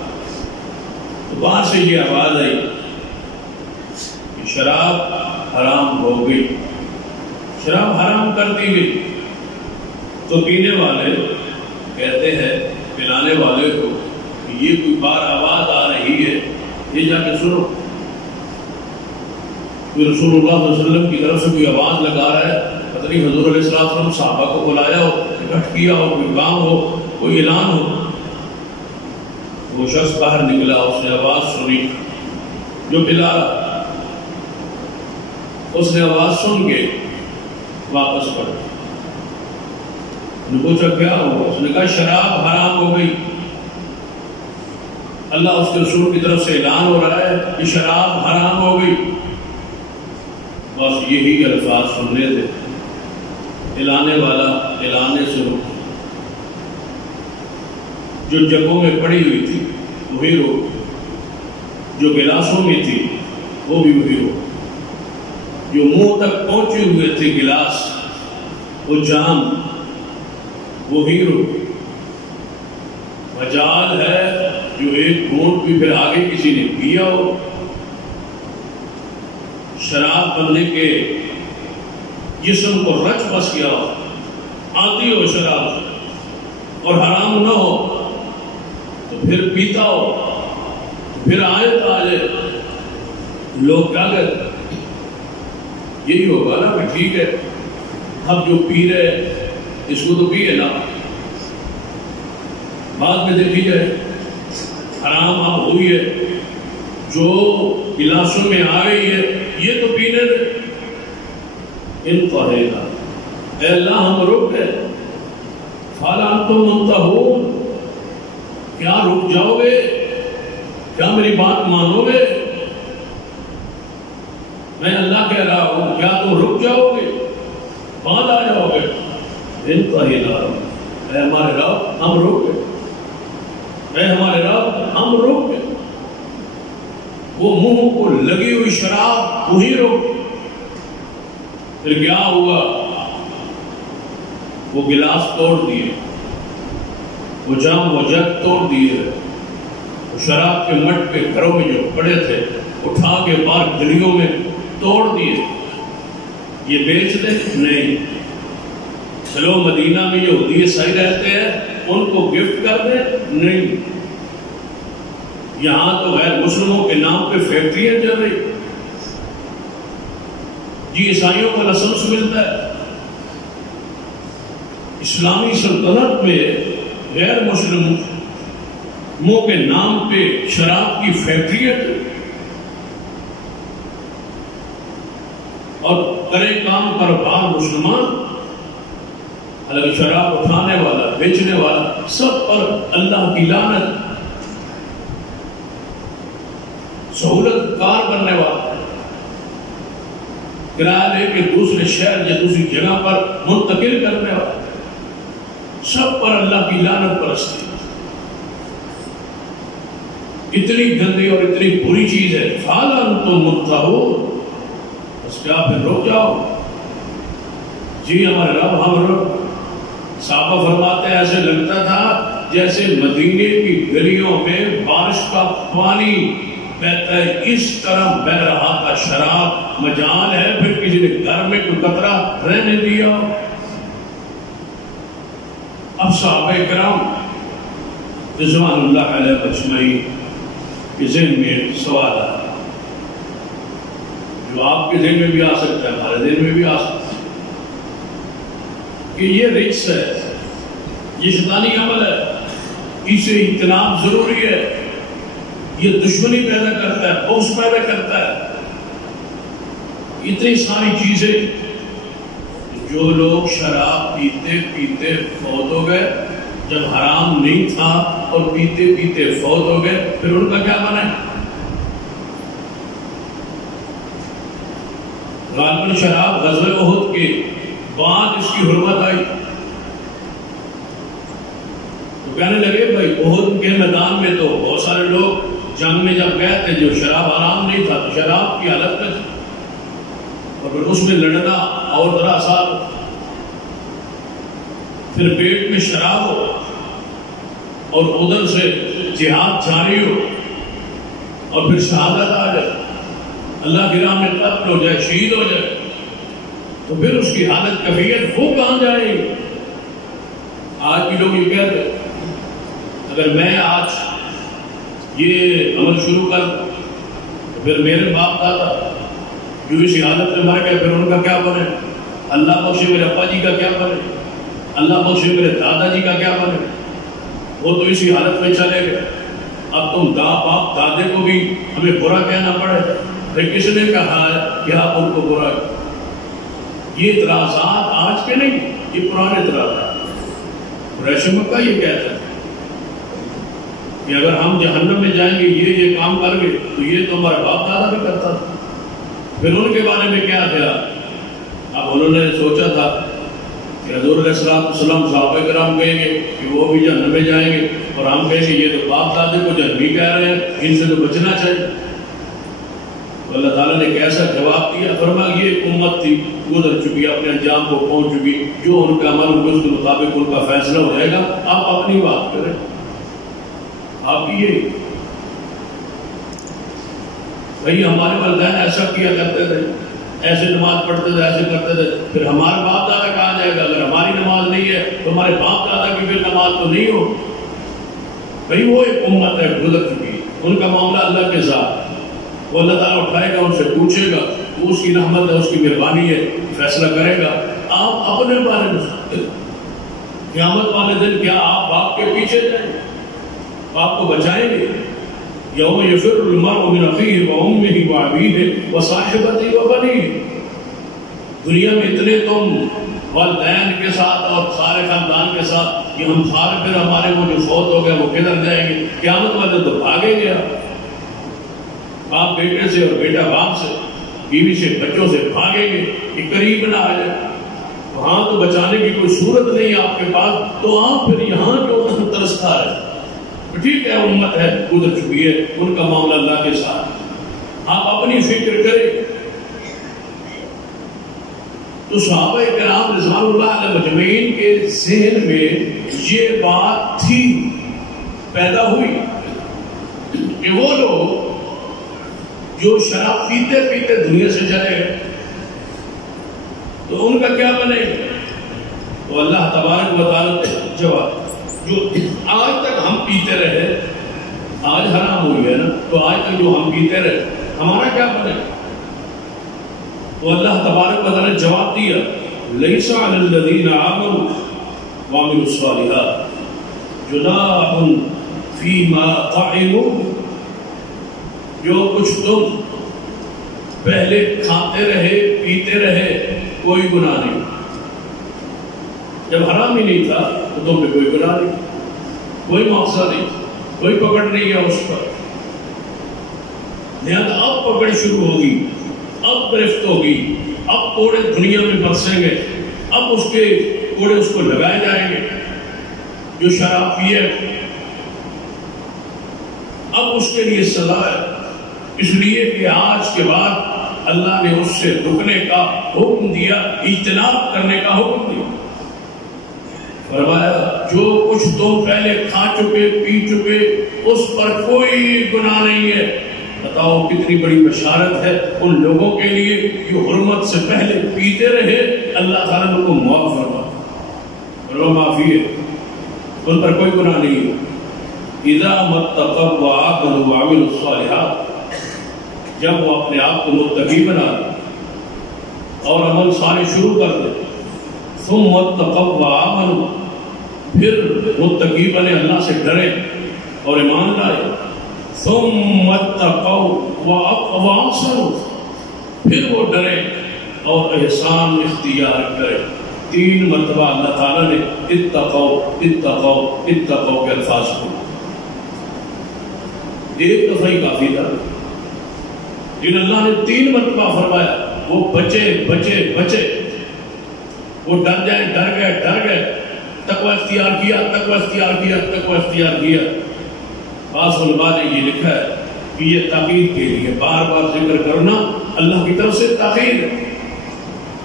تو باہر سے یہ آواز آئی کہ شراب حرام ہو گئی، شراب حرام کر دی گئی۔ تو پینے والے کہتے ہیں پلانے والے کو کہ یہ کوئی بار آواز آ رہی ہے، یہ جا کے سنو۔ رسول اللہ صلی اللہ علیہ وسلم کی طرف سے کوئی آواز لگا رہا ہے، پتہ نہیں حضور علیہ السلام صحابہ کو بلایا ہو، اکٹھ کیا ہو، کوئی کام ہو، کوئی اعلان ہو۔ وہ شخص باہر نکلا، اس نے آواز سنی جو پلا رہا، اس نے آواز سن کے واپس پڑھ، نے پوچھا کیا ہوا؟ اس نے کہا شراب حرام ہو گئی، اللہ اس کے رسول کی طرف سے اعلان ہو رہا ہے کہ شراب حرام ہو گئی۔ بس یہی الفاظ سننے تھے، اعلانے والا اعلانے سے رک، جو جگہوں میں پڑی ہوئی تھی وہی رک، جو گلاسوں میں تھی وہ بھی وہی رک، جو منہ تک پہنچے ہوئے تھے گلاس وہ جام وہی رک۔ مجال ہے جو ایک گھونٹ بھی پھر آگے کسی نے پیا ہو، شراب بننے کے جسم کو رچ بس گیا ہو، آتی ہو شراب اور حرام نہ ہو تو پھر پیتا ہو، پھر آیت آ جائے، لوگ کیا کہتے یہی ہوگا نا کہ ٹھیک ہے اب جو پی رہے اس کو تو پیے نا، بعد میں دیکھی جائے، حرام اب ہوئی ہے، جو گلاسوں میں آ گئی ہے یہ تو پینے دے۔ انتہینا، اے اللہ ہم رک گئے، فَهَلْ أَنْتُمْ مُنْتَهُونَ، کیا رک جاؤ گے؟ کیا میری بات مانو گے؟ میں اللہ کہہ رہا ہوں، کیا تم رک جاؤ گے؟ بعد آ جاؤ گے؟ انتہینا، اے ہمارے رب ہم رک گئے، اے ہمارے رب ہم رک گئے۔ وہ منہ کو لگی ہوئی شراب وہی رک، پھر کیا ہوا؟ وہ گلاس توڑ دیے، وہ جام و جگ توڑ دیے، وہ شراب کے مٹ کے گھروں میں جو پڑے تھے اٹھا کے باہر گلیوں میں توڑ دیے۔ یہ بیچ دے؟ نہیں۔ چلو مدینہ میں جو یہودی عیسائی رہتے ہیں ان کو گفٹ کر دیں؟ نہیں۔ یہاں تو غیر مسلموں کے نام پہ فیکٹریاں چل رہی، جی عیسائیوں کا لائسنس ملتا ہے۔ اسلامی سلطنت میں غیر مسلموں کے نام پہ شراب کی فیکٹریاں اور کرے کام کاروبار مسلمان، حالانکہ شراب اٹھانے والا بیچنے والا سب پر اللہ کی لعنت، سہولت کار کرنے والا، کرایہ لے کے دوسرے شہر یا دوسری جگہ پر منتقل کرنے والا، سب پر اللہ کی لعنت پرستی۔ اتنی گندی اور اتنی بری چیز ہے۔ فَهَلْ أَنْتُمْ مُنْتَهُونَ، بس کیا پھر رک جاؤ؟ جی ہمارے رب ہم رک۔ صحابہ فرماتے ہیں ایسے لگتا تھا جیسے مدینے کی گلیوں میں بارش کا پانی بہتا ہے، اس طرح بہ رہا تھا شراب۔ مجال ہے پھر کسی نے گھر میں کوئی قطرہ رہنے دیا؟ اب صحابہ کرام رضوان اللہ علیہ اجمعین کے ذہن میں سوال آیا، جو آپ کے ذہن میں بھی آ سکتا ہے، ہمارے ذہن میں بھی آ سکتا ہے، کہ یہ رجس ہے، یہ شیطانی عمل ہے، اسے اجتناب ضروری ہے، یہ دشمنی پیدا کرتا ہے، بغض پیدا کرتا ہے. اتنی ساری چیزیں. جو لوگ شراب پیتے پیتے فوت ہو گئے جب حرام نہیں تھا اور پیتے پیتے فوت ہو گئے، پھر ان کا کیا بنا؟ غالباً شراب غزوہ احد کے بعد اس کی حرمت آئی تو کہنے لگے بھائی احد کے میدان میں تو بہت سارے لوگ جنگ میں جب گئے تھے جو شراب حرام نہیں تھا تو شراب کی حالت میں تھی، اور پھر اس میں لڑنا اور ذرا آسان، پھر پیٹ میں شراب ہو اور ادھر سے جہاد جاری ہو اور پھر شہادت آ جائے، اللہ کی راہ میں قتل ہو جائے، شہید ہو جائے، تو پھر اس کی حالت کیفیت وہ کہاں جائے گی؟ آج بھی لوگ یہ کہتے ہیں اگر میں آج یہ عمل شروع کر تو پھر میرے باپ دادا جو اسی حالت میں مر گئے پھر ان کا کیا بنے؟ اللہ بخشے میرے ابا جی کا کیا بنے؟ اللہ بخشے میرے دادا جی کا کیا بنے؟ وہ تو اسی حالت میں چلے گئے. اب تم باپ دادے کو بھی ہمیں برا کہنا پڑے، پھر کس نے کہا ہے کہ آپ ان کو برا؟ یہ اعتراضات آج کے نہیں، یہ پرانے اعتراضات. قریش مکہ یہ کہتا ہے کہ اگر ہم جہنم میں جائیں گے یہ کام کر گے تو یہ تو ہمارا باپ دادا بھی کرتا تھا. پھر ان کے بارے میں کیا تھا؟ اب انہوں نے سوچا تھا کہ حضور علیہ السلام صحابہ کرام کہیں گے کہ وہ بھی جہنم میں جائیں گے اور ہم کہیں گے یہ تو باپ دادے کو جہنمی کہہ رہے ہیں، ان سے تو بچنا چاہیے. تو اللہ تعالیٰ نے کیسا جواب دیا؟ فرمایا یہ ایک امت تھی گزر چکی، اپنے انجام کو پہنچ چکی، جو ان کا عمل ہوگا اس کے مطابق ان کا فیصلہ ہو جائے گا. آپ اپنی بات کریں، آپ یہ بھائی ہمارے والدین ایسا کیا کرتے تھے، ایسے نماز پڑھتے تھے، ایسے کرتے تھے، پھر ہمارا باپ دادا کہاں جائے گا؟ اگر ہماری نماز نہیں ہے تو ہمارے باپ دادا کی پھر نماز تو نہیں ہو. بھائی وہ ایک امت ہے گزر چکی، ان کا معاملہ اللہ کے ساتھ، وہ اللہ تعالیٰ اٹھائے گا، ان سے پوچھے گا، تو اس کی رحمت ہے، اس کی مہربانی ہے، فیصلہ کرے گا. آپ اپنے بارے میں سوچتے قیامت والے دن کیا آپ باپ کے پیچھے جائیں؟ آپ کو بچائیں گے؟ یوم یفر المرء من اخیہ وامہ وابیہ وصاحبتہ وبنیہ. دنیا میں اتنے تم والدین کے ساتھ اور سارے خاندان کے ساتھ کہ ہم سارے پھر ہمارے وہ جو فوت ہو گئے وہ کدھر جائیں گے؟ قیامت والے تو بھاگیں گے. باپ بیٹے سے اور بیٹا باپ سے، بیوی سے بچوں سے بھاگیں گے کہ قریب نہ آ جائے. وہاں تو بچانے کی کوئی صورت نہیں آپ کے پاس، تو آپ پھر یہاں کیوں ترس کھا رہے؟ ٹھیک ہے امت ہے گزر چکی ہے، ان کا معاملہ اللہ کے ساتھ، آپ اپنی فکر کریں. تو صحابہ کرام رضوان اللہ علیہ مجمعین کے ذہن میں یہ بات تھی، پیدا ہوئی کہ وہ لوگ جو شراب پیتے پیتے دنیا سے چلے گئے تو ان کا کیا بنے؟ تو اللہ تبارک و تعالیٰ جواب، جو آج تک ہم پیتے رہے، آج حرام ہوئی ہے نا، تو آج تک جو ہم پیتے رہے ہمارا کیا بنے؟ تو اللہ تبارک و تعالیٰ نے جواب دیا، لیس علی الذین آمنوا وعملوا الصالحات جناح فیما طعموا. جو کچھ تم پہلے کھاتے رہے پیتے رہے کوئی گناہ نہیں. جب حرام ہی نہیں تھا تو تم پہ کوئی گناہ نہیں، کوئی مقصد نہیں، کوئی پکڑ نہیں ہے اس پر. لہذا اب پکڑ شروع ہوگی، اب گرفت ہوگی، اب کوڑے دنیا میں برسیں گے، اب اس کے کوڑے اس کو لگائے جائیں گے. جو شراب پیے اب اس کے لیے سزا ہے، اس لیے کہ آج کے بعد اللہ نے اس سے رکنے کا حکم دیا، اجتناب کرنے کا حکم دیا. فرمایا جو کچھ تم پہلے کھا چکے پی چکے اس پر کوئی گناہ نہیں ہے. بتاؤ کتنی بڑی بشارت ہے ان لوگوں کے لیے جو حرمت سے پہلے پیتے رہے، اللہ تعالیٰ نے ان کو معاف فرما، معافی ہے، ان پر کوئی گناہ نہیں ہے. اذا متقوا وآمنوا وعملوا الصالحات، جب وہ اپنے آپ کو متقی بنا اور عمل صالح شروع کر دے، ثم اتقوا وآمنوا، پھر متقی بنے، اللہ سے ڈرے اور ایمان لائے، ثم اتقوا واحسنوا، پھر وہ ڈرے اور احسان اختیار کرے. 3 مرتبہ اللہ تعالیٰ نے اتقوا اتقوا اتقوا کے الفاظ کو، ایک دفعہ ہی کافی تھا، لیکن اللہ نے 3 مرتبہ فرمایا وہ بچے بچے بچے، وہ ڈر جائیں، ڈر گئے، تقوی اختیار کیا، تقوی اختیار کیا، تقوی اختیار کیا. بعض علماء نے یہ لکھا ہے کہ یہ تاکید کے لیے بار بار ذکر کرنا اللہ کی طرف سے تاکید ہے.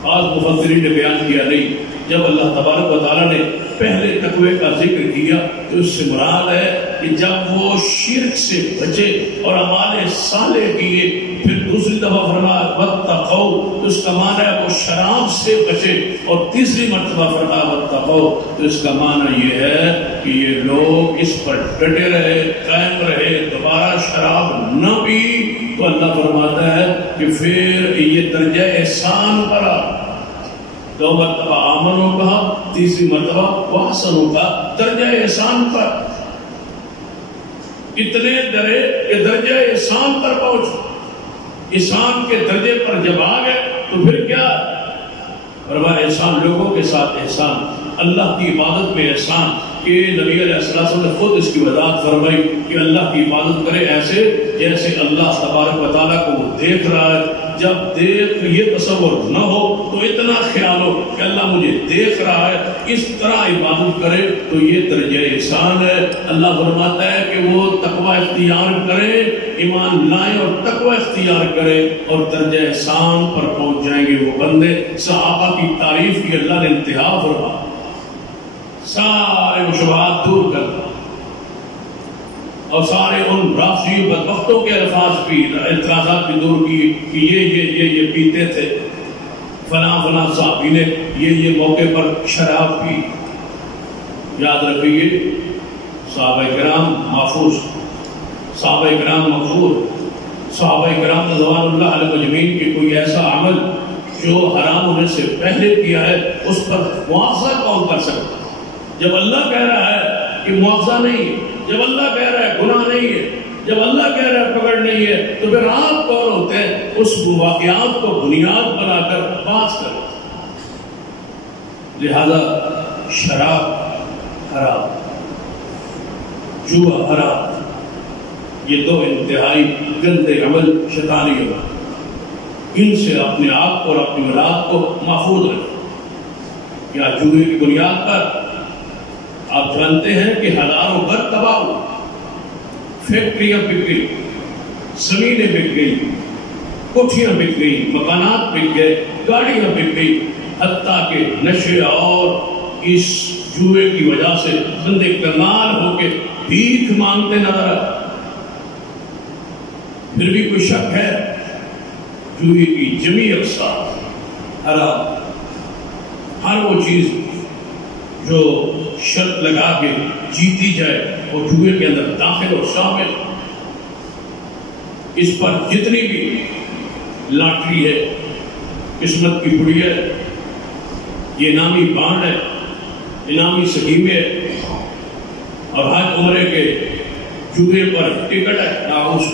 بعض مفسرین نے بیان کیا نہیں، جب اللہ تبارک و تعالیٰ نے پہلے تقوی کا ذکر کیا تو اس سے مراد ہے کہ جب وہ شرک سے بچے اور اعمال صالح کیے، پھر دوسری دفعہ فرمایا واتقوا، تو اس کا معنی ہے وہ شراب سے بچے، اور تیسری مرتبہ فرمایا واتقوا، تو اس کا معنی یہ ہے کہ یہ لوگ اس پر ڈٹے رہے، قائم رہے، دوبارہ شراب نہ پی. تو اللہ فرماتا ہے کہ پھر یہ درجہ احسان پر 2 مرتبہ آمنوں کا، تیسری مرتبہ واحسنوں کا، درجہ احسان پر. اتنے ڈرے کہ درجہ احسان پر پہنچ، احسان کے درجے پر جب آ گئے تو پھر کیا فرمایا؟ احسان لوگوں کے ساتھ احسان، اللہ کی عبادت میں احسان. کہ نبی علیہ السلام نے خود اس کی وضاحت فرمائی کہ اللہ کی عبادت کرے ایسے جیسے اللہ تبارک و تعالیٰ کو وہ دیکھ رہا ہے. جب دیکھ یہ تصور نہ ہو تو اتنا خیال ہو کہ اللہ مجھے دیکھ رہا ہے، اس طرح عبادت کرے تو یہ درجہ احسان ہے. اللہ فرماتا ہے کہ وہ تقوی اختیار کرے، ایمان لائیں اور تقوی اختیار کرے اور درجہ احسان پر پہنچ جائیں گے وہ بندے. صحابہ کی تعریف کی اللہ نے انتہا فرمایا، سارے شبہات دور کر اور سارے ان رافضی بدبختوں کے الفاظ بھی، اعتراضات بھی دور کی کہ یہ پیتے تھے، فلاں صحابی نے یہ موقع پر شراب پی. یاد رکھیے صحابہ کرام محفوظ، صحابہ کرام مغفور، صحابہ کرام رضوان اللہ علیہ مجمعین کی کوئی ایسا عمل جو حرام ہونے سے پہلے کیا ہے اس پر مواخذہ کون کر سکتا؟ جب اللہ کہہ رہا ہے کہ مواخذہ نہیں ہے، جب اللہ کہہ رہا ہے گناہ نہیں ہے، جب اللہ کہہ رہا ہے پکڑ نہیں ہے، تو پھر آپ کون ہوتے ہیں اس واقعات کو بنیاد بنا کر بات کریں؟ لہذا شراب حرام، جوا حرام، یہ 2 انتہائی گندے عمل، شیطانی عمل، ان سے اپنے آپ کو اور اپنی اولاد کو محفوظ رکھیں. کیا جوئے کی بنیاد پر آپ جانتے ہیں کہ ہزاروں گھر تباہ ہوئے، فیکٹریاں بک گئی، زمینیں بک گئی، کوٹھیاں بک گئی، مکانات بک گئے، گاڑیاں بک گئی، حتیٰ کہ نشے اور اس جوئے کی وجہ سے بندے کنگال ہو کے بھیک مانگتے نظر آئے. پھر بھی کوئی شک ہے؟ جوئے کی جمیع اقسام حرام. ہر وہ چیز جو شرط لگا کے جیتی جائے وہ جوئے کے اندر داخل اور شامل. اس پر جتنی بھی لاٹری ہے، قسمت کی گڑیا ہے، یہ انعامی بانڈ ہے، انعامی سکیمیں ہے، اور حج عمرے کے جوئے پر ٹکٹ ہے، ناؤس،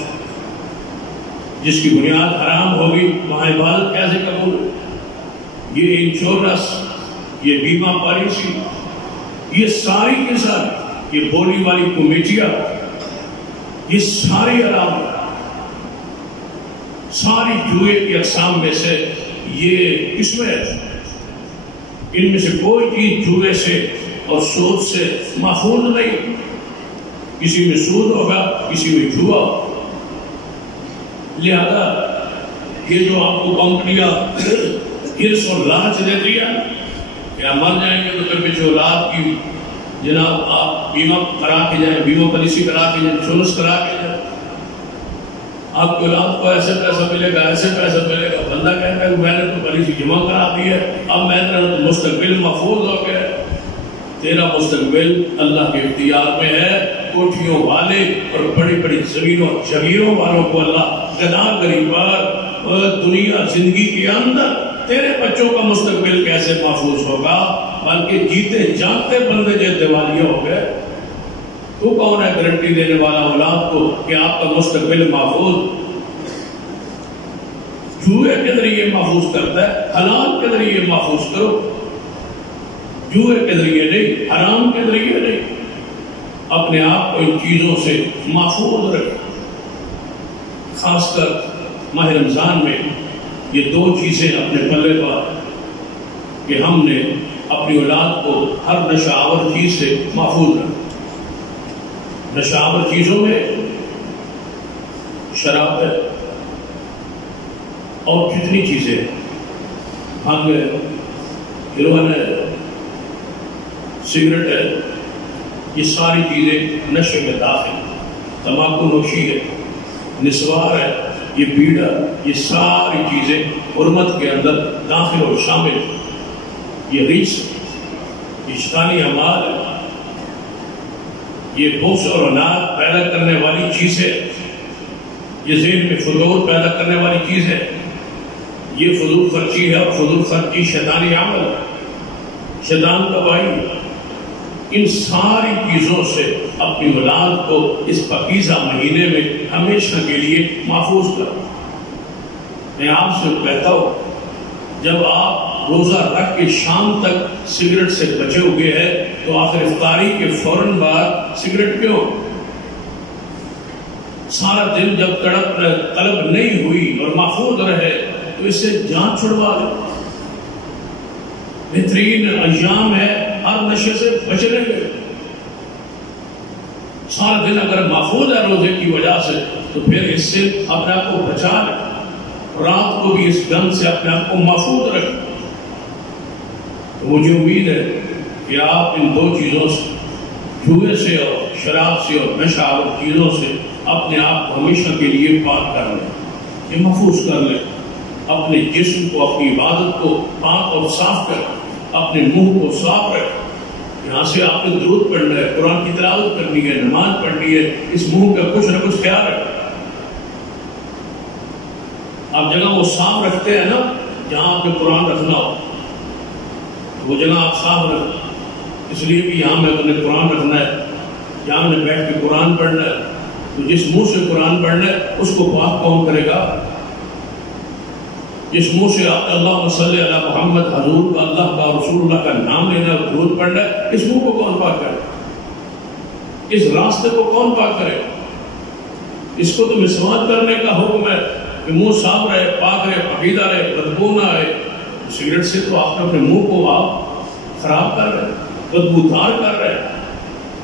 جس کی بنیاد حرام ہوگی وہاں عبادت کیسے قبول؟ یہ انشورنس، یہ بیمہ پالیسی، یہ ساری کے ساتھ، یہ بولی والی کمیٹیاں، یہ ساری علامت، ساری جوئے کی اقسام میں سے یہ قسمیں، ان میں سے کوئی چیز جوئے سے اور سود سے محفوظ نہیں. کسی میں سود ہوگا، کسی میں جوا. لہذا یہ جو آپ کو کمپنیاں ہرس اور لالچ دیتی ہے کہ آپ مر جائیں گے تو پھر پیچھے اولاد کی جناب آپ بیمہ کرا کے جائیں، بیمہ پالیسی کرا کے جائیں، انشورنس کرا کے جائیں، آپ کی اولاد کو ایسے پیسہ ملے گا، ایسے پیسہ ملے گا. بندہ کہتا ہے کہ میں نے تو پالیسی جمع کرا دی ہے، اب میرا مستقبل محفوظ ہو گیا. تیرا مستقبل اللہ کے اختیار میں ہے. کوٹھیوں والے اور بڑی بڑی زمینوں جگیروں والوں کو اللہ گدا غریبات دنیا زندگی کے اندر تیرے بچوں کا مستقبل کیسے محفوظ ہوگا؟ بلکہ جیتے جاگتے بندے جو دیوالیہ ہو گئے وہ کون ہے گارنٹی دینے والا اولاد کو کہ آپ کا مستقبل محفوظ؟ جوئے کے ذریعے محفوظ کرتا ہے، حلال کے ذریعے محفوظ کرو، جوئے کے ذریعے نہیں، حرام کے ذریعے نہیں۔ اپنے آپ کو ان چیزوں سے محفوظ رکھیں۔ خاص کر ماہ رمضان میں یہ دو چیزیں اپنے پلے پر کہ ہم نے اپنی اولاد کو ہر نشہ آور چیز سے محفوظ رکھا۔ نشہ آور چیزوں میں شراب ہے اور کتنی چیزیں، بھنگ ہے، ہیروئن ہے، سگریٹ ہے، یہ ساری چیزیں نشے میں داخل، تمباکو نوشی ہے، نسوار ہے، یہ بیڑا، یہ ساری چیزیں حرمت کے اندر داخل اور شامل۔ یہ ریچ، یہ شیطانی اعمال ہے، یہ بغض اور عناد پیدا کرنے والی چیز ہے، یہ ذہن میں فجور پیدا کرنے والی چیز ہے، یہ فضول خرچی ہے، اور فضول خرچی شیطانی عمل، شیطان کا بھائی۔ ان ساری چیزوں سے اپنی اولاد کو اس پاکیزہ مہینے میں ہمیشہ کے لیے محفوظ کرو۔ میں آپ سے کہتا ہوں، جب آپ روزہ رکھ کے شام تک سگریٹ سے بچے ہوئے ہیں تو آخر افطاری کے فوراً بعد سگریٹ کیوں؟ سارا دن جب طلب نہیں ہوئی اور محفوظ رہے تو اس سے جان چھڑوا لے۔ بہترین ایام ہے ہر نشے سے بچنے کے۔ سارا دن اگر محفوظ ہے روزے کی وجہ سے تو پھر اس سے اپنے آپ کو بچا لے، رات کو بھی اس گند سے اپنے آپ کو محفوظ رکھیں۔ مجھے امید ہے کہ آپ ان دو چیزوں سے، جوئے سے اور شراب سے اور نشہ آور چیزوں سے اپنے آپ کو ہمیشہ کے لیے پاک کر لیں، یہ محفوظ کر لیں۔ اپنے جسم کو، اپنی عبادت کو پاک اور صاف کریں، اپنے منہ کو صاف رکھیں۔ یہاں سے آپ نے درود پڑھنا ہے، قرآن کی تلاوت کرنی ہے، نماز پڑھنی ہے، اس منہ کا کچھ نہ کچھ خیال رکھیں۔ آپ جگہ وہ صاف رکھتے ہیں نا جہاں آپ نے قرآن رکھنا ہو، وہ جگہ آپ صاف رکھیں، اس لیے کہ یہاں میں اپنے قرآن رکھنا ہے، یہاں میں بیٹھ کے قرآن پڑھنا ہے، تو جس منہ سے قرآن پڑھنا ہے اس کو پاک کون کرے گا؟ جس منہ سے آپ اللہ صلی علی محمد، حضور کا، اللہ کا، رسول اللہ کا نام لینا اور درود پڑھنا ہے، اس منہ کو کون پاک کرے؟ اس راستے کو کون پاک کرے؟ اس کو تو مسواک کرنے کا حکم ہے کہ منہ صاف رہے، پاک رہے، پاکیزہ رہے، بدبو نہ آئے۔ سگریٹ سے تو آپ اپنے منہ کو آپ خراب کر رہے ہیں، بدبودار کر رہے ہیں،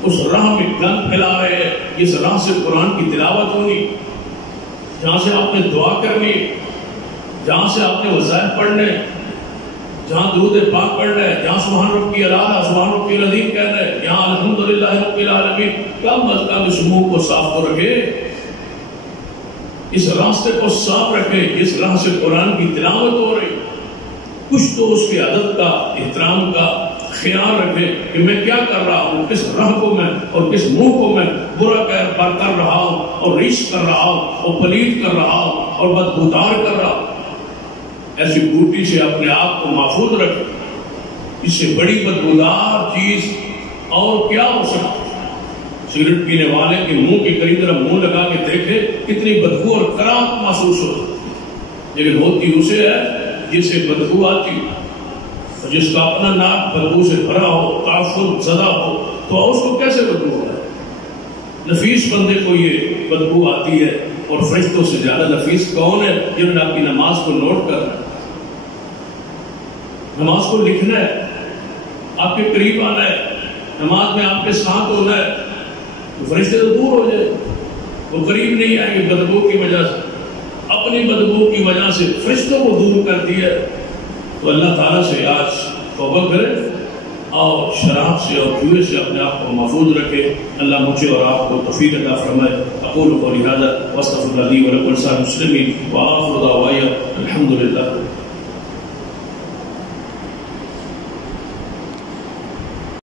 اس راہ میں گند پھیلا رہے ہیں۔ اس راہ سے قرآن کی تلاوت ہونی، جہاں سے آپ نے دعا کرنی، جہاں سے آپ نے وظائف پڑھنے، جہاں درود پاک پڑھنا ہے، جہاں سبحان ربی الاعلیٰ، سبحان ربی العظیم کہنا ہے، یہاں الحمدللہ رب العالمین، کیا مطلب اس منہ کو صاف تو رکھے، اس راستے کو صاف رکھے جس راہ سے قرآن کی تلاوت ہو رہی۔ کچھ تو اس کے عدد کا، احترام کا خیال رکھے کہ میں کیا کر رہا ہوں، کس راہ کو میں اور کس منہ کو میں برا کر رہا ہوں اور ریچ کر رہا ہوں اور پلید کر رہا ہوں اور بدبودار کر رہا ہوں۔ ایسی بوٹی سے اپنے آپ کو محفوظ رکھے۔ اس سے بڑی بدبودار چیز اور کیا ہو سکتی؟ سگریٹ پینے والے کے منہ کے قریب طرف منہ لگا کے دیکھے کتنی بدبو اور کراہت محسوس ہو، لیکن ہوتی اسے ہے جسے بدبو آتی، اور جس کا اپنا ناک بدبو سے بھرا ہو، تعفن زدہ ہو، تو اس کو کیسے بدبو ہو رہا ہے؟ نفیس بندے کو یہ بدبو آتی ہے، اور فرشتوں سے زیادہ نفیس کون ہے جنہوں نے آپ کی نماز کو نوٹ کرنا ہے، نماز کو لکھنا ہے، آپ کے قریب آنا ہے، نماز میں آپ کے ساتھ ہونا ہے، تو فرشتے تو دور ہو جائے، وہ قریب نہیں آئیں گے بدبو کی وجہ سے، اپنی بدبو کی وجہ سے فرشتوں کو دور کر دیا۔ تو اللہ تعالیٰ سے آج توبہ کرے اور شراب سے اور جوئے سے اپنے آپ کو محفوظ رکھے۔ اللہ مجھے اور آپ کو توفیق عطا فرمائے۔ اقول قولی ھذا واستغفر اللہ لی ولکم ولسائر المسلمین وآخر دعوانا الحمد للہ۔